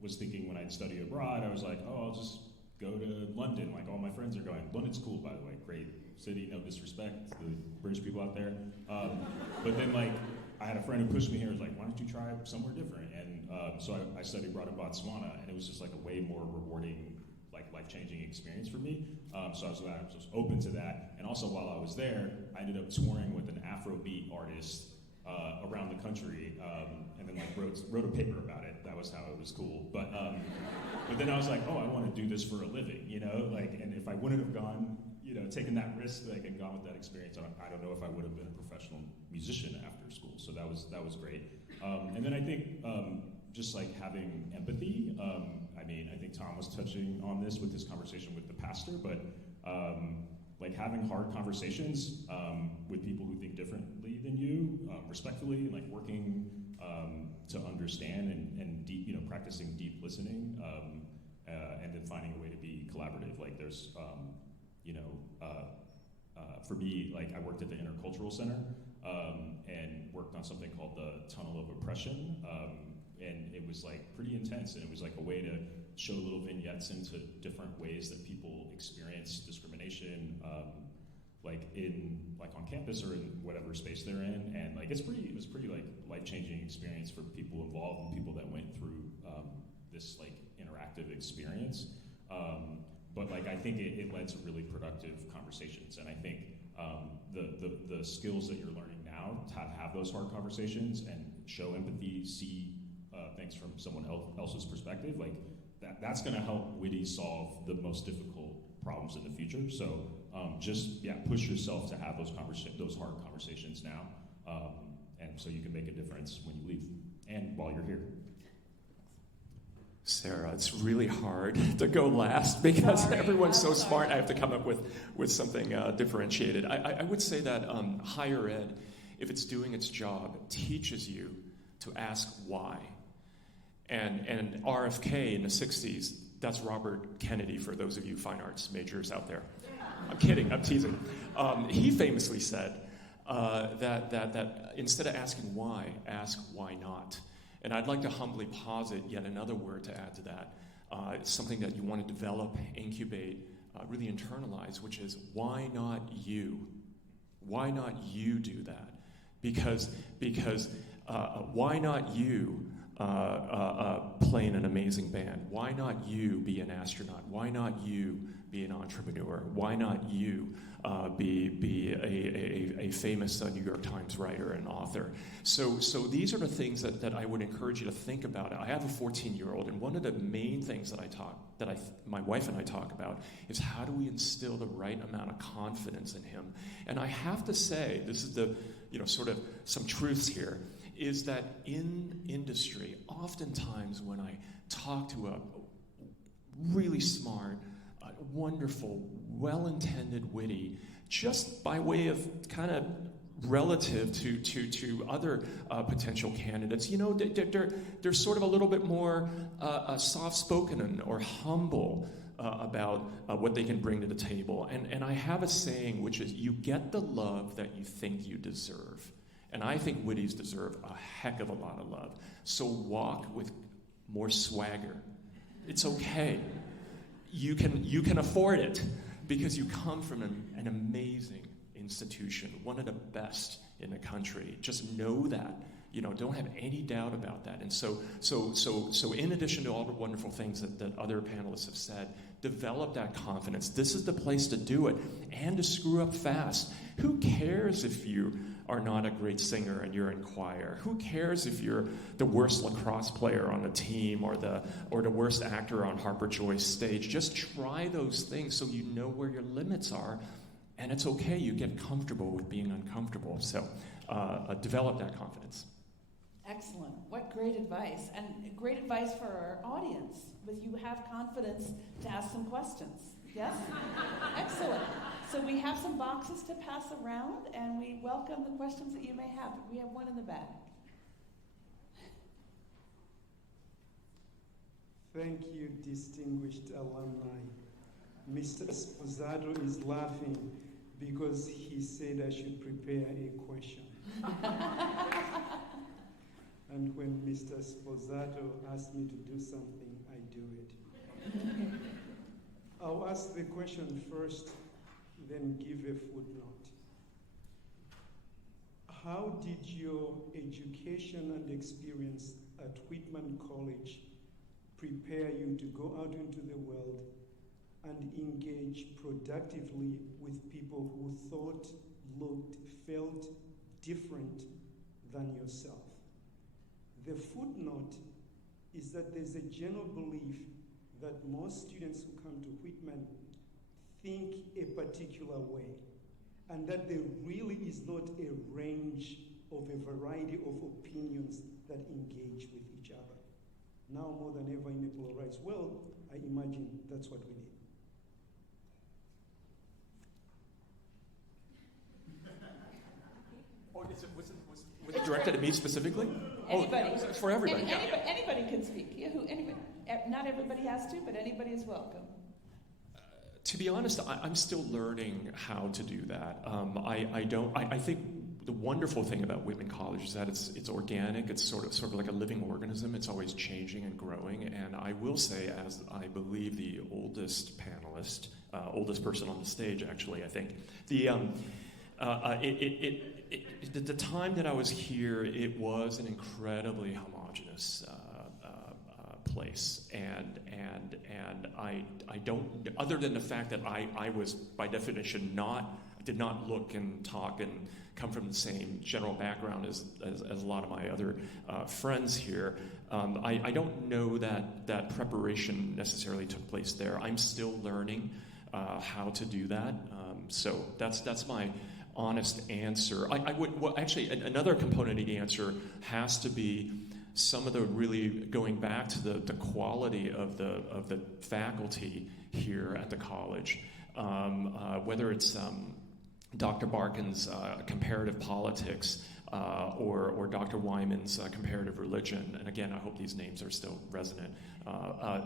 was thinking when I'd study abroad, I was like, oh, I'll just go to London, like all my friends are going. London's cool, by the way, great city, no disrespect to the British people out there. But then, I had a friend who pushed me here, was like, why don't you try somewhere different? And so I studied abroad in Botswana, and it was just like a way more rewarding, life-changing experience for me. So I was open to that. And also while I was there, I ended up touring with an Afrobeat artist around the country, and then wrote a paper about it. That was how it was cool. But then I was like, oh, I want to do this for a living, and if I wouldn't have gone, taken that risk, and gone with that experience, I don't know if I would have been a professional musician after school. So that was great. And then I think just having empathy. I think Tom was touching on this with his conversation with the pastor, but having hard conversations with people who think differently than you, respectfully, and working to understand and deep, practicing deep listening, and then finding a way to be collaborative. There's, for me, I worked at the Intercultural Center and worked on something called the Tunnel of Oppression, and it was pretty intense, and it was a way to show little vignettes into different ways that people experience discrimination, on campus or in whatever space they're in, and it was pretty life-changing experience for people involved and people that went through this interactive experience. But I think it led to really productive conversations, and I think the skills that you're learning now to have those hard conversations and show empathy, see things from someone else's perspective, that's going to help Whitties solve the most difficult problems in the future. So push yourself to have those hard conversations now, and so you can make a difference when you leave and while you're here. Sarah, it's really hard to go last because everyone's so smart. I have to come up with something differentiated. I would say that higher ed, if it's doing its job, teaches you to ask why. And RFK in the 60s, that's Robert Kennedy for those of you fine arts majors out there. I'm kidding, I'm teasing. He famously said that instead of asking why, ask why not. And I'd like to humbly posit yet another word to add to that. It's something that you want to develop, incubate, really internalize, which is why not you? Why not you do that? Because why not you play in an amazing band? Why not you be an astronaut? Why not you be an entrepreneur? Why not you be a famous New York Times writer and author? So these are the things that I would encourage you to think about. I have a 14-year-old, and one of the main things my wife and I talk about is how do we instill the right amount of confidence in him? And I have to say, this is the sort of some truths here, is that in industry, oftentimes when I talk to a really smart, wonderful, well-intended witty, just by way of kind of relative to other potential candidates, they're sort of a little bit more soft-spoken or humble about what they can bring to the table. And I have a saying, which is, you get the love that you think you deserve. And I think witties deserve a heck of a lot of love. So walk with more swagger. It's okay. You can afford it because you come from an amazing institution, one of the best in the country. Just know that. Don't have any doubt about that. And so in addition to all the wonderful things that other panelists have said, develop that confidence. This is the place to do it and to screw up fast. Who cares if you are not a great singer and you're in choir? Who cares if you're the worst lacrosse player on a team or the worst actor on Harper Joy's stage? Just try those things so you know where your limits are, and it's okay. You get comfortable with being uncomfortable. So develop that confidence. Excellent. What great advice. And great advice for our audience, with you have confidence to ask some questions. Yes? Excellent. So we have some boxes to pass around, and we welcome the questions that you may have. We have one in the back. Thank you, distinguished alumni. Mr. Sposato is laughing because he said I should prepare a question. And when Mr. Sposato asks me to do something, I do it. I'll ask the question first, then give a footnote. How did your education and experience at Whitman College prepare you to go out into the world and engage productively with people who thought, looked, felt different than yourself? The footnote is that there's a general belief that most students who come to Whitman think a particular way, and that there really is not a range of a variety of opinions that engage with each other. Now more than ever in a polarized world, I imagine that's what we need. Was it directed at me specifically? Anybody. Oh, it's for everybody. Anybody can speak. Yeah, anybody. Not everybody has to, but anybody is welcome. To be honest, I'm still learning how to do that. I think the wonderful thing about Whitman College is that it's organic. It's sort of like a living organism. It's always changing and growing. And I will say, as I believe the oldest panelist, oldest person on the stage, actually, I think the time that I was here, it was an incredibly homogenous place, and I don't, other than the fact that I was by definition did not look and talk and come from the same general background as a lot of my other friends here. I don't know that preparation necessarily took place there. I'm still learning how to do that. So that's my honest answer. Actually, another component of the answer has to be some of the really going back to the quality of the faculty here at the college, whether it's Dr. Barkin's comparative politics or Dr. Wyman's comparative religion, and again, I hope these names are still resonant.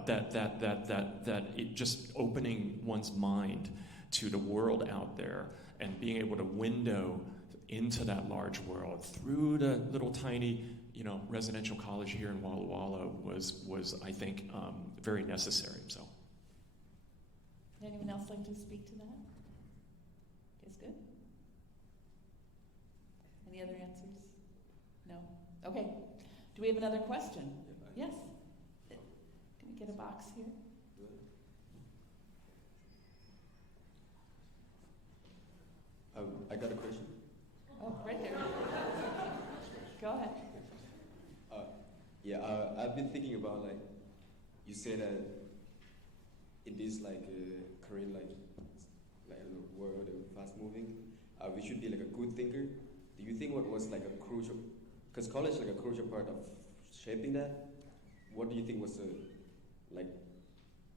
That it just opening one's mind to the world out there and being able to window into that large world through the little tiny, residential college here in Walla Walla was I think very necessary. So. Would anyone else like to speak to that? Guess good. Any other answers? No. Okay. Do we have another question? Yes. Can we get a box here? I got a question. Oh, right there. Go ahead. I've been thinking about, like, you said that in this current world, fast moving, we should be like a good thinker. Do you think what was like a crucial, because college is like a crucial part of shaping that? What do you think was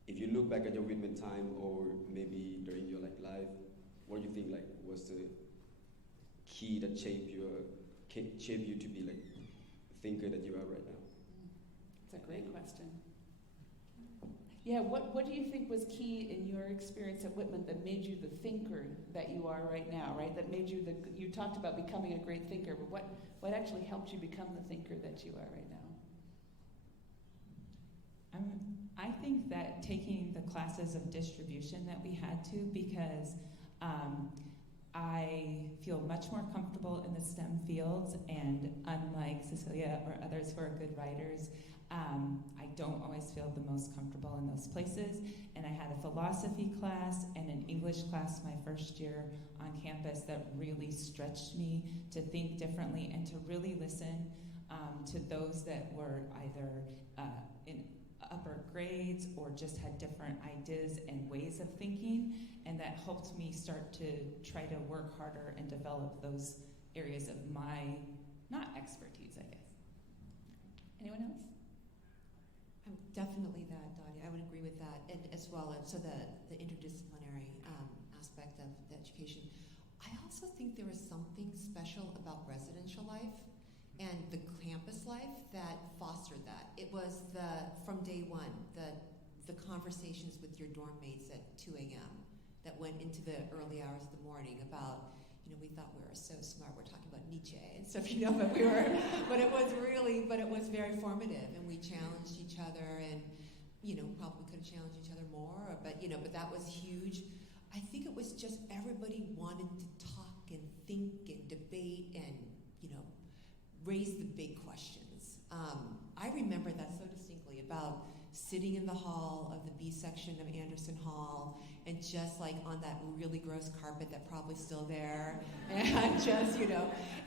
if you look back at your Whitman time or maybe during your life, what do you think was the key that shaped you to be like the thinker that you are right now? That's a great question. Yeah, what do you think was key in your experience at Whitman that made you the thinker that you are right now, right? That made you you talked about becoming a great thinker, but what actually helped you become the thinker that you are right now? I think that taking the classes of distribution that we had to, because I feel much more comfortable in the STEM fields, and unlike Cecilia or others who are good writers, I don't always feel the most comfortable in those places. And I had a philosophy class and an English class my first year on campus that really stretched me to think differently and to really listen to those that were either in upper grades or just had different ideas and ways of thinking, and that helped me start to try to work harder and develop those areas of my, not expertise, I guess. Anyone else? Definitely that, Dottie. I would agree with that, and as well as the interdisciplinary aspect of the education. I also think there was something special about residential life and the campus life that fostered that. It was from day one, the conversations with your dorm mates at 2 a.m. that went into the early hours of the morning about, we thought we were so smart, we're talking about Nietzsche and stuff, but it was very formative, and we challenged each other, and, probably could have challenged each other more, but that was huge. I think it was just everybody wanted to talk and think and debate and, raise the big questions. I remember that so distinctly, about sitting in the hall of the B section of Anderson Hall and just on that really gross carpet that probably still there, and just,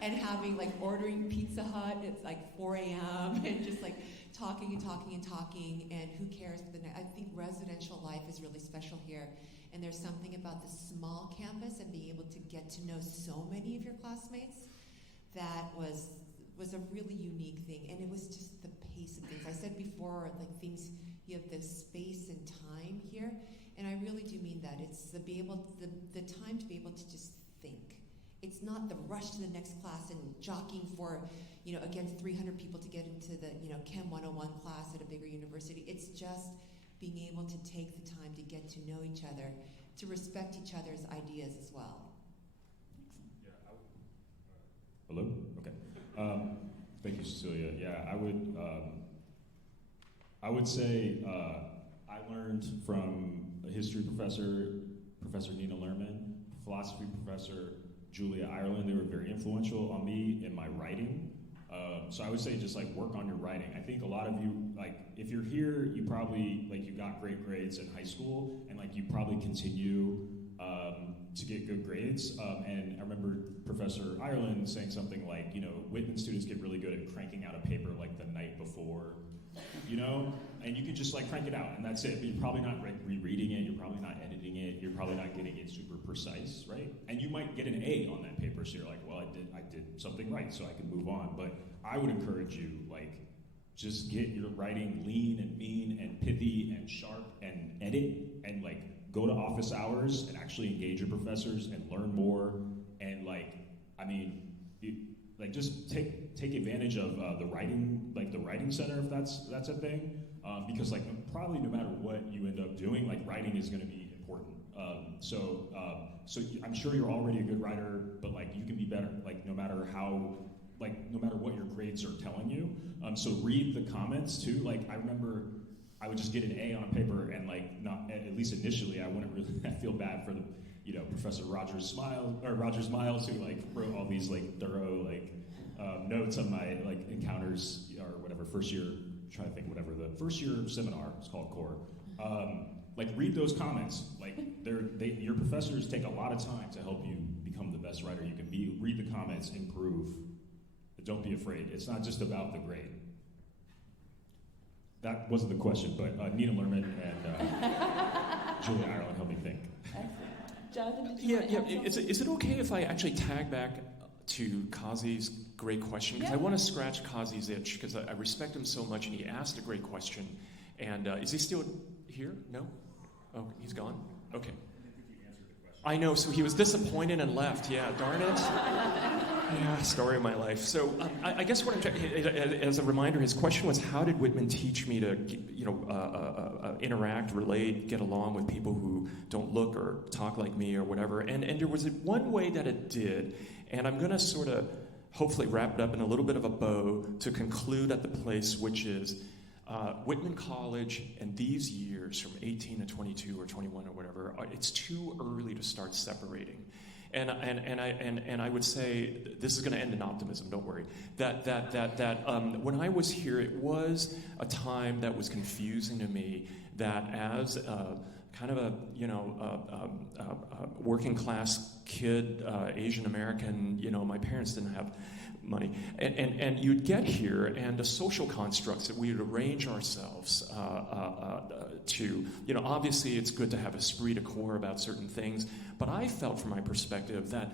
and having ordering Pizza Hut, it's 4 a.m. and just talking and talking and talking, and who cares for the night. I think residential life is really special here, and there's something about the small campus and being able to get to know so many of your classmates that was a really unique thing, and it was just the pace of things. I said before, things, you have the space and time here, and I really do mean that. It's the time to be able to just think. It's not the rush to the next class and jockeying for, against 300 people to get into the, Chem 101 class at a bigger university. It's just being able to take the time to get to know each other, to respect each other's ideas as well. Hello? Okay. Thank you, Cecilia. Yeah, I would say I learned from a history professor, Professor Nina Lerman, philosophy professor Julia Ireland. They were very influential on me in my writing. So I would say just work on your writing. I think a lot of you, if you're here, you probably, you got great grades in high school, and you probably continue to get good grades. And I remember Professor Ireland saying something like, Whitman students get really good at cranking out a paper the night before, and you can just crank it out, and that's it. But you're probably not rereading it, you're probably not editing it, you're probably not getting it super precise, right? And you might get an A on that paper, so you're well, I did something right, so I can move on. But I would encourage you, just get your writing lean and mean and pithy and sharp and edit and like go to office hours and actually engage your professors and learn more and just take advantage of the writing center if that's a thing, because like probably no matter what you end up doing, like writing is going to be important. So I'm sure you're already a good writer, but like you can be better. Like no matter what your grades are telling you. So read the comments too. Like I remember I would just get an A on a paper and like not, at least initially, I wouldn't really feel bad for the, Professor Rogers Miles who like wrote all these like thorough like notes on my like encounters or whatever first year. Trying to think whatever the first year seminar is called core. Like read those comments. Like your professors take a lot of time to help you become the best writer you can be. Read the comments, improve. But don't be afraid. It's not just about the grade. That wasn't the question, but Nina Lerman and Julie Ireland helped me think. Jonathan, did you want to add something? Is it okay if I actually tag back to Kazi's great question? Because I want to scratch Kazi's itch, because I respect him so much, and he asked a great question. And is he still here? No? Oh, he's gone? Okay. I know, so he was disappointed and left. Yeah, darn it. Yeah, story of my life. So I guess what I'm trying, as a reminder, his question was, how did Whitman teach me to, interact, relate, get along with people who don't look or talk like me or whatever? And there was one way that it did, and I'm going to sort of hopefully wrap it up in a little bit of a bow to conclude at the place, which is Whitman College and these years from 18 to 22 or 21 or whatever, it's too early to start separating. And I would say, this is going to end in optimism, don't worry, that when I was here, it was a time that was confusing to me, that as kind of a working class kid, Asian American, my parents didn't have money, and you'd get here, and the social constructs that we would arrange ourselves to, obviously it's good to have esprit de corps about certain things, but I felt from my perspective that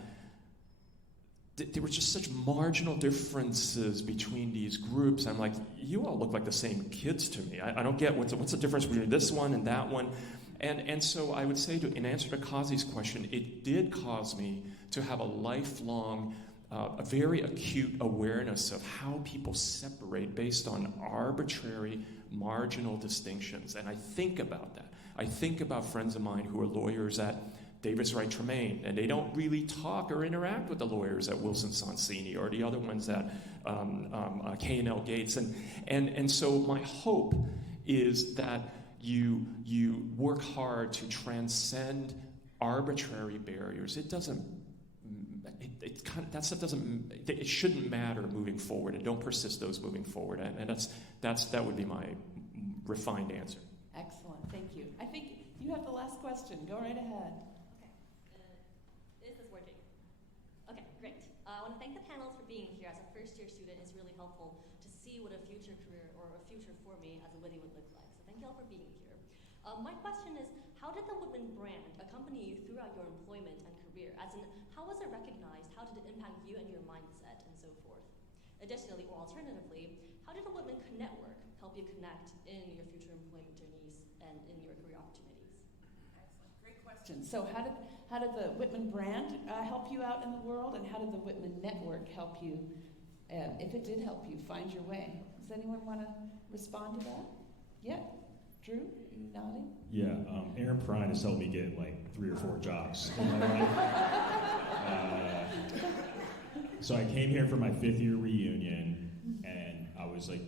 there were just such marginal differences between these groups. I'm like, you all look like the same kids to me. I don't get what's the difference between this one and that one. And so I would say, in answer to Kazi's question, it did cause me to have a lifelong, a very acute awareness of how people separate based on arbitrary, marginal distinctions. And I think about that. I think about friends of mine who are lawyers at Davis Wright Tremaine, and they don't really talk or interact with the lawyers at Wilson Sonsini or the other ones at K&L Gates. And so my hope is that you work hard to transcend arbitrary barriers. It shouldn't matter moving forward, and don't persist those moving forward. And that would be my refined answer. Excellent, thank you. I think you have the last question. Go right ahead. Okay, this is working. Okay, great. I want to thank the panels for being here. As a first-year student, it's really helpful to see what a future career or a future for me as a Whittie would look like. So thank you all for being here. My question is, how did the Whitman brand accompany you throughout your employment and career? As in, how was it recognized? How did it impact you and your mindset, and so forth? Additionally, or alternatively, how did the Whitman network help you connect in your future employment journeys and in your career opportunities? Excellent, great question. So how did the Whitman brand help you out in the world, and how did the Whitman network help you, if it did help you, find your way? Does anyone want to respond to that? Yeah, Drew, you nodding? Yeah, Aaron Prine has helped me get like 3 or 4 jobs in my life. So I came here for my 5th year reunion, and I was like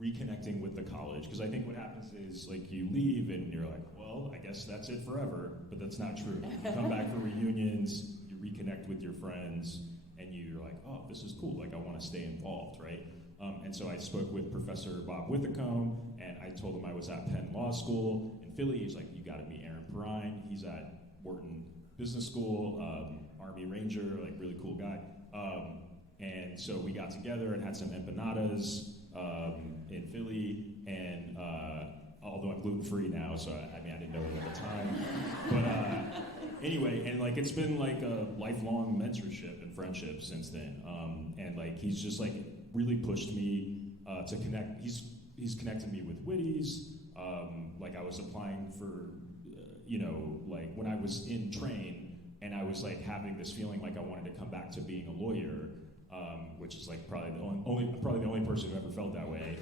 reconnecting with the college, because I think what happens is like you leave and you're like, well, I guess that's it forever, but that's not true. You come back for reunions, you reconnect with your friends, and you're like, oh, this is cool, like I want to stay involved, right? And so I spoke with Professor Bob Withicombe, and I told him I was at Penn Law School in Philly. He's like, you got to meet Aaron Perrine. He's at Wharton Business School, Army Ranger, like really cool guy. And so we got together and had some empanadas in Philly, and although I'm gluten-free now, so I didn't know it at the time. But anyway, and like it's been like a lifelong mentorship and friendship since then. And like he's just like really pushed me to connect. He's he's connected me with Whitties. Like I was applying for, like when I was in train and I was like having this feeling like I wanted to come back to being a lawyer, which is like probably the only person who ever felt that way.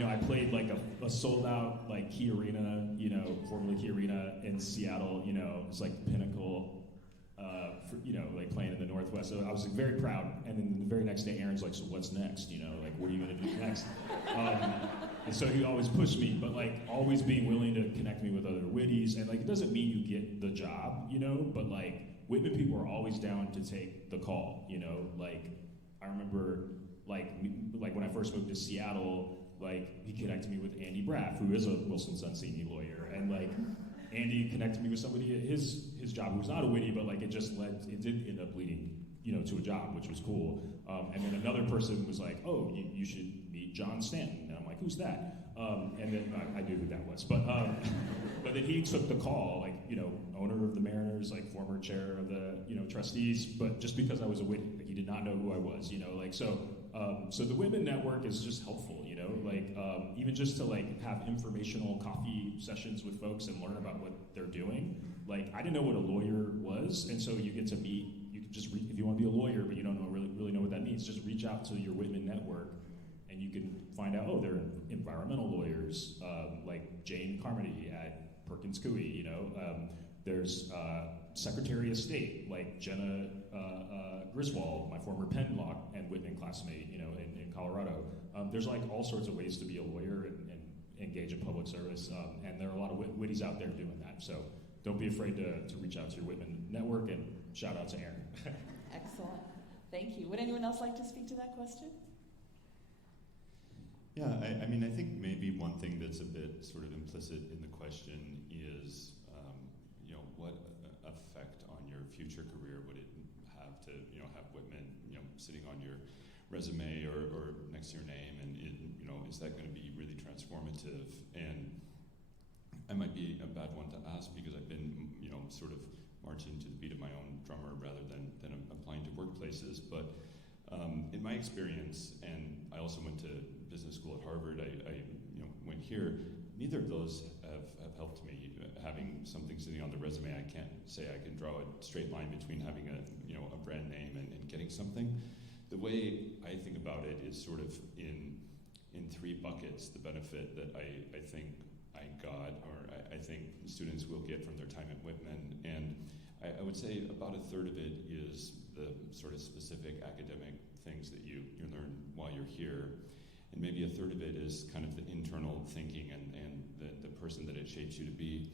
I played like a sold out like Key Arena, formerly Key Arena in Seattle. It's like the pinnacle. Like playing in the Northwest. So I was very proud. And then the very next day, Aaron's like, so what's next? Like, what are you going to do next? And so he always pushed me, but like always being willing to connect me with other Whitties. And like, it doesn't mean you get the job, but like Whitman people are always down to take the call, Like, I remember like when I first moved to Seattle, like he connected me with Andy Braff, who is a Wilson Sonsini lawyer. And like, Andy connected me with somebody at his job who was not a Whittie, but like it did end up leading, to a job, which was cool. And then another person was like, oh, you should meet John Stanton. And I'm like, who's that? And then I knew who that was. But then he took the call, like, owner of the Mariners, like former chair of the, trustees, but just because I was a Whittie, like, he did not know who I was, so the Whitman Network is just helpful, even just to like have informational coffee sessions with folks and learn about what they're doing. Like, I didn't know what a lawyer was, and so you get to meet, you can just if you want to be a lawyer, but you don't really know what that means, just reach out to your Whitman Network, and you can find out, oh, there are environmental lawyers, like Jane Carmody at Perkins Coie, there's Secretary of State, like Jenna Griswold, my former Penn Law and Whitman classmate, in Colorado. There's like all sorts of ways to be a lawyer and engage in public service, and there are a lot of Whitties out there doing that. So don't be afraid to reach out to your Whitman Network, and shout out to Aaron. Excellent. Thank you. Would anyone else like to speak to that question? Yeah, I mean, I think maybe one thing that's a bit sort of implicit in the question is, what effect on your future career would it have to, have Whitman, sitting on your resume or next to your name, and is that going to be really transformative? And I might be a bad one to ask because I've been, sort of marching to the beat of my own drummer rather than applying to workplaces. But in my experience, and I also went to business school at Harvard, I went here, neither of those have helped me. Having something sitting on the resume, I can't say I can draw a straight line between having a brand name and getting something. The way I think about it is sort of in three buckets. The benefit that I think I got, or I think students will get from their time at Whitman, and I would say about a third of it is the sort of specific academic things that you learn while you're here, and maybe a third of it is kind of the internal thinking and the person that it shapes you to be.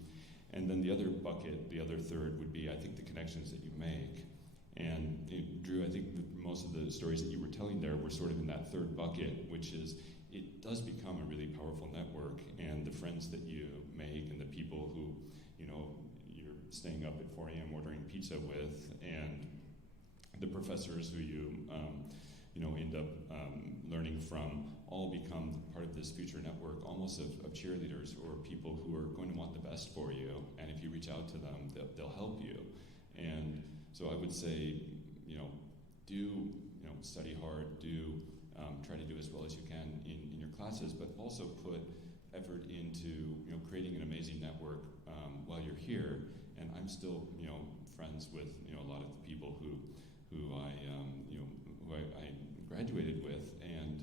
And then the other bucket, the other third, would be, I think, the connections that you make. And Drew, I think most of the stories that you were telling there were sort of in that third bucket, which is it does become a really powerful network, and the friends that you make and the people who, you're staying up at 4 a.m. ordering pizza with, and the professors who you, end up learning from, all become part of this future network, almost of cheerleaders or people who are going to want the best for you. And if you reach out to them, they'll help you. And so I would say, do study hard, do try to do as well as you can in your classes, but also put effort into creating an amazing network while you're here. And I'm still friends with a lot of the people who I graduated with, and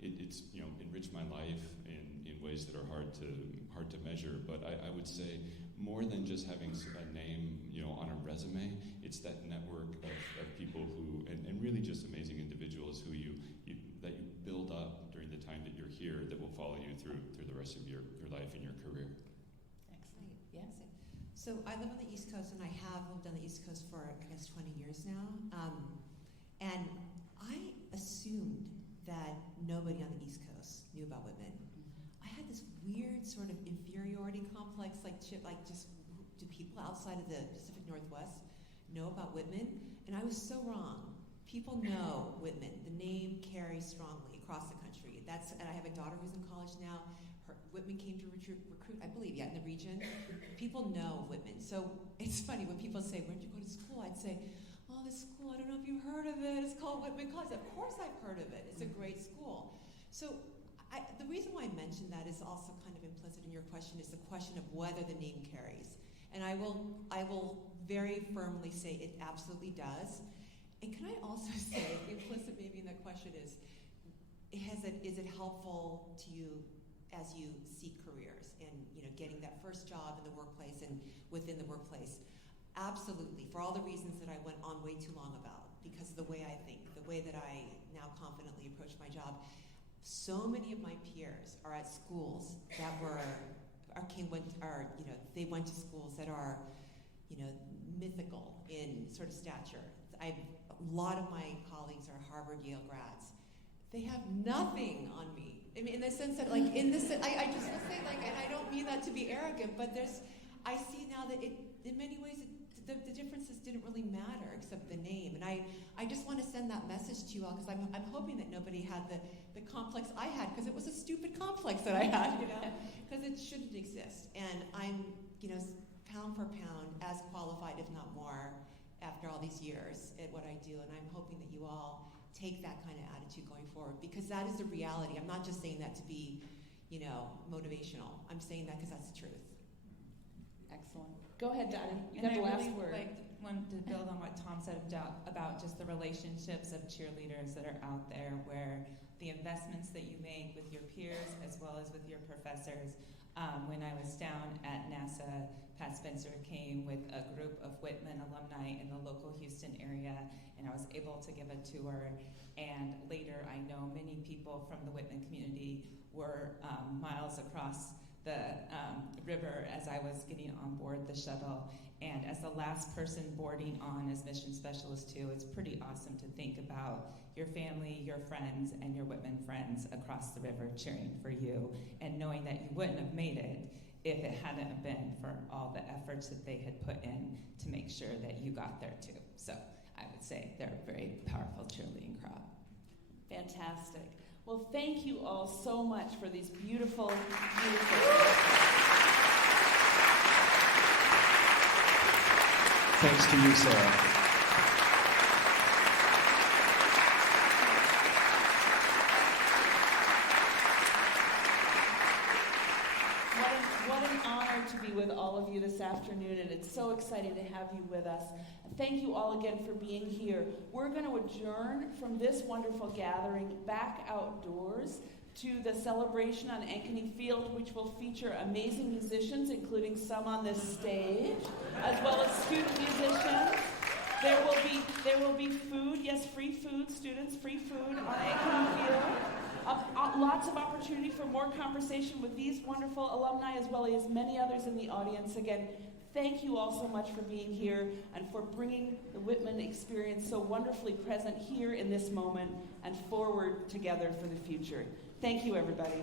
it's enriched my life in ways that are hard to measure. But I would say more than just having a name on a resume, it's that network of people who and really just amazing individuals who you build up during the time that you're here that will follow you through the rest of your life and your career. Excellent. Yes. So I live on the East Coast, and I have lived on the East Coast for, 20 years now. And I assumed that nobody on the East Coast knew about Whitman. I had this weird sort of inferiority complex, just do people outside of the Pacific Northwest know about Whitman? And I was so wrong. People know Whitman. The name carries strongly across the country. And I have a daughter who's in college now. Whitman came to recruit, I believe, in the region. People know Whitman. So it's funny when people say, where'd you go to school? I'd say, oh, this school, I don't know if you've heard of it. It's called Whitman College. Of course I've heard of it. It's a great school. So the reason why I mentioned that is also kind of implicit in your question is the question of whether the name carries. And I will very firmly say it absolutely does. And can I also say, implicit maybe in that question is it helpful to you as you seek careers and getting that first job in the workplace and within the workplace? Absolutely, for all the reasons that I went on way too long about, because of the way I think, the way that I now confidently approach my job. So many of my peers are at schools that they went to schools that are, mythical in sort of stature. A lot of my colleagues are Harvard, Yale grads. They have nothing on me. I mean, in the sense that, I just want to say, and I don't mean that to be arrogant, but I see now that in many ways, the differences didn't really matter except the name. And I just want to send that message to you all, because I'm hoping that nobody had the complex I had, because it was a stupid complex that I had, because it shouldn't exist. And I'm, pound for pound, as qualified, if not more, after all these years at what I do. And I'm hoping that you all take that kind of attitude going forward, because that is the reality. I'm not just saying that to be, motivational. I'm saying that because that's the truth. Excellent. Go ahead, Dottie. You And got the I last really word. wanted to build on what Tom said about just the relationships of cheerleaders that are out there, where the investments that you make with your peers as well as with your professors. When I was down at NASA, Pat Spencer came with a group of Whitman alumni in the local Houston area, and I was able to give a tour. And later, I know many people from the Whitman community were miles across the river as I was getting on board the shuttle. And as the last person boarding on as mission specialist too, it's pretty awesome to think about your family, your friends, and your Whitman friends across the river cheering for you, and knowing that you wouldn't have made it if it hadn't have been for all the efforts that they had put in to make sure that you got there too. So I would say they're a very powerful cheerleading crowd. Fantastic. Well, thank you all so much for these beautiful. Thanks to you, Sarah. What an honor to be with all of you this afternoon, and it's so exciting to have you with us. Thank you all again for being here. We're going to adjourn from this wonderful gathering back outdoors to the celebration on Ankeny Field, which will feature amazing musicians, including some on this stage, as well as student musicians. There will be food, yes, free food, students, free food on Ankeny Field. Lots of opportunity for more conversation with these wonderful alumni, as well as many others in the audience. Again, thank you all so much for being here and for bringing the Whitman experience so wonderfully present here in this moment and forward together for the future. Thank you, everybody.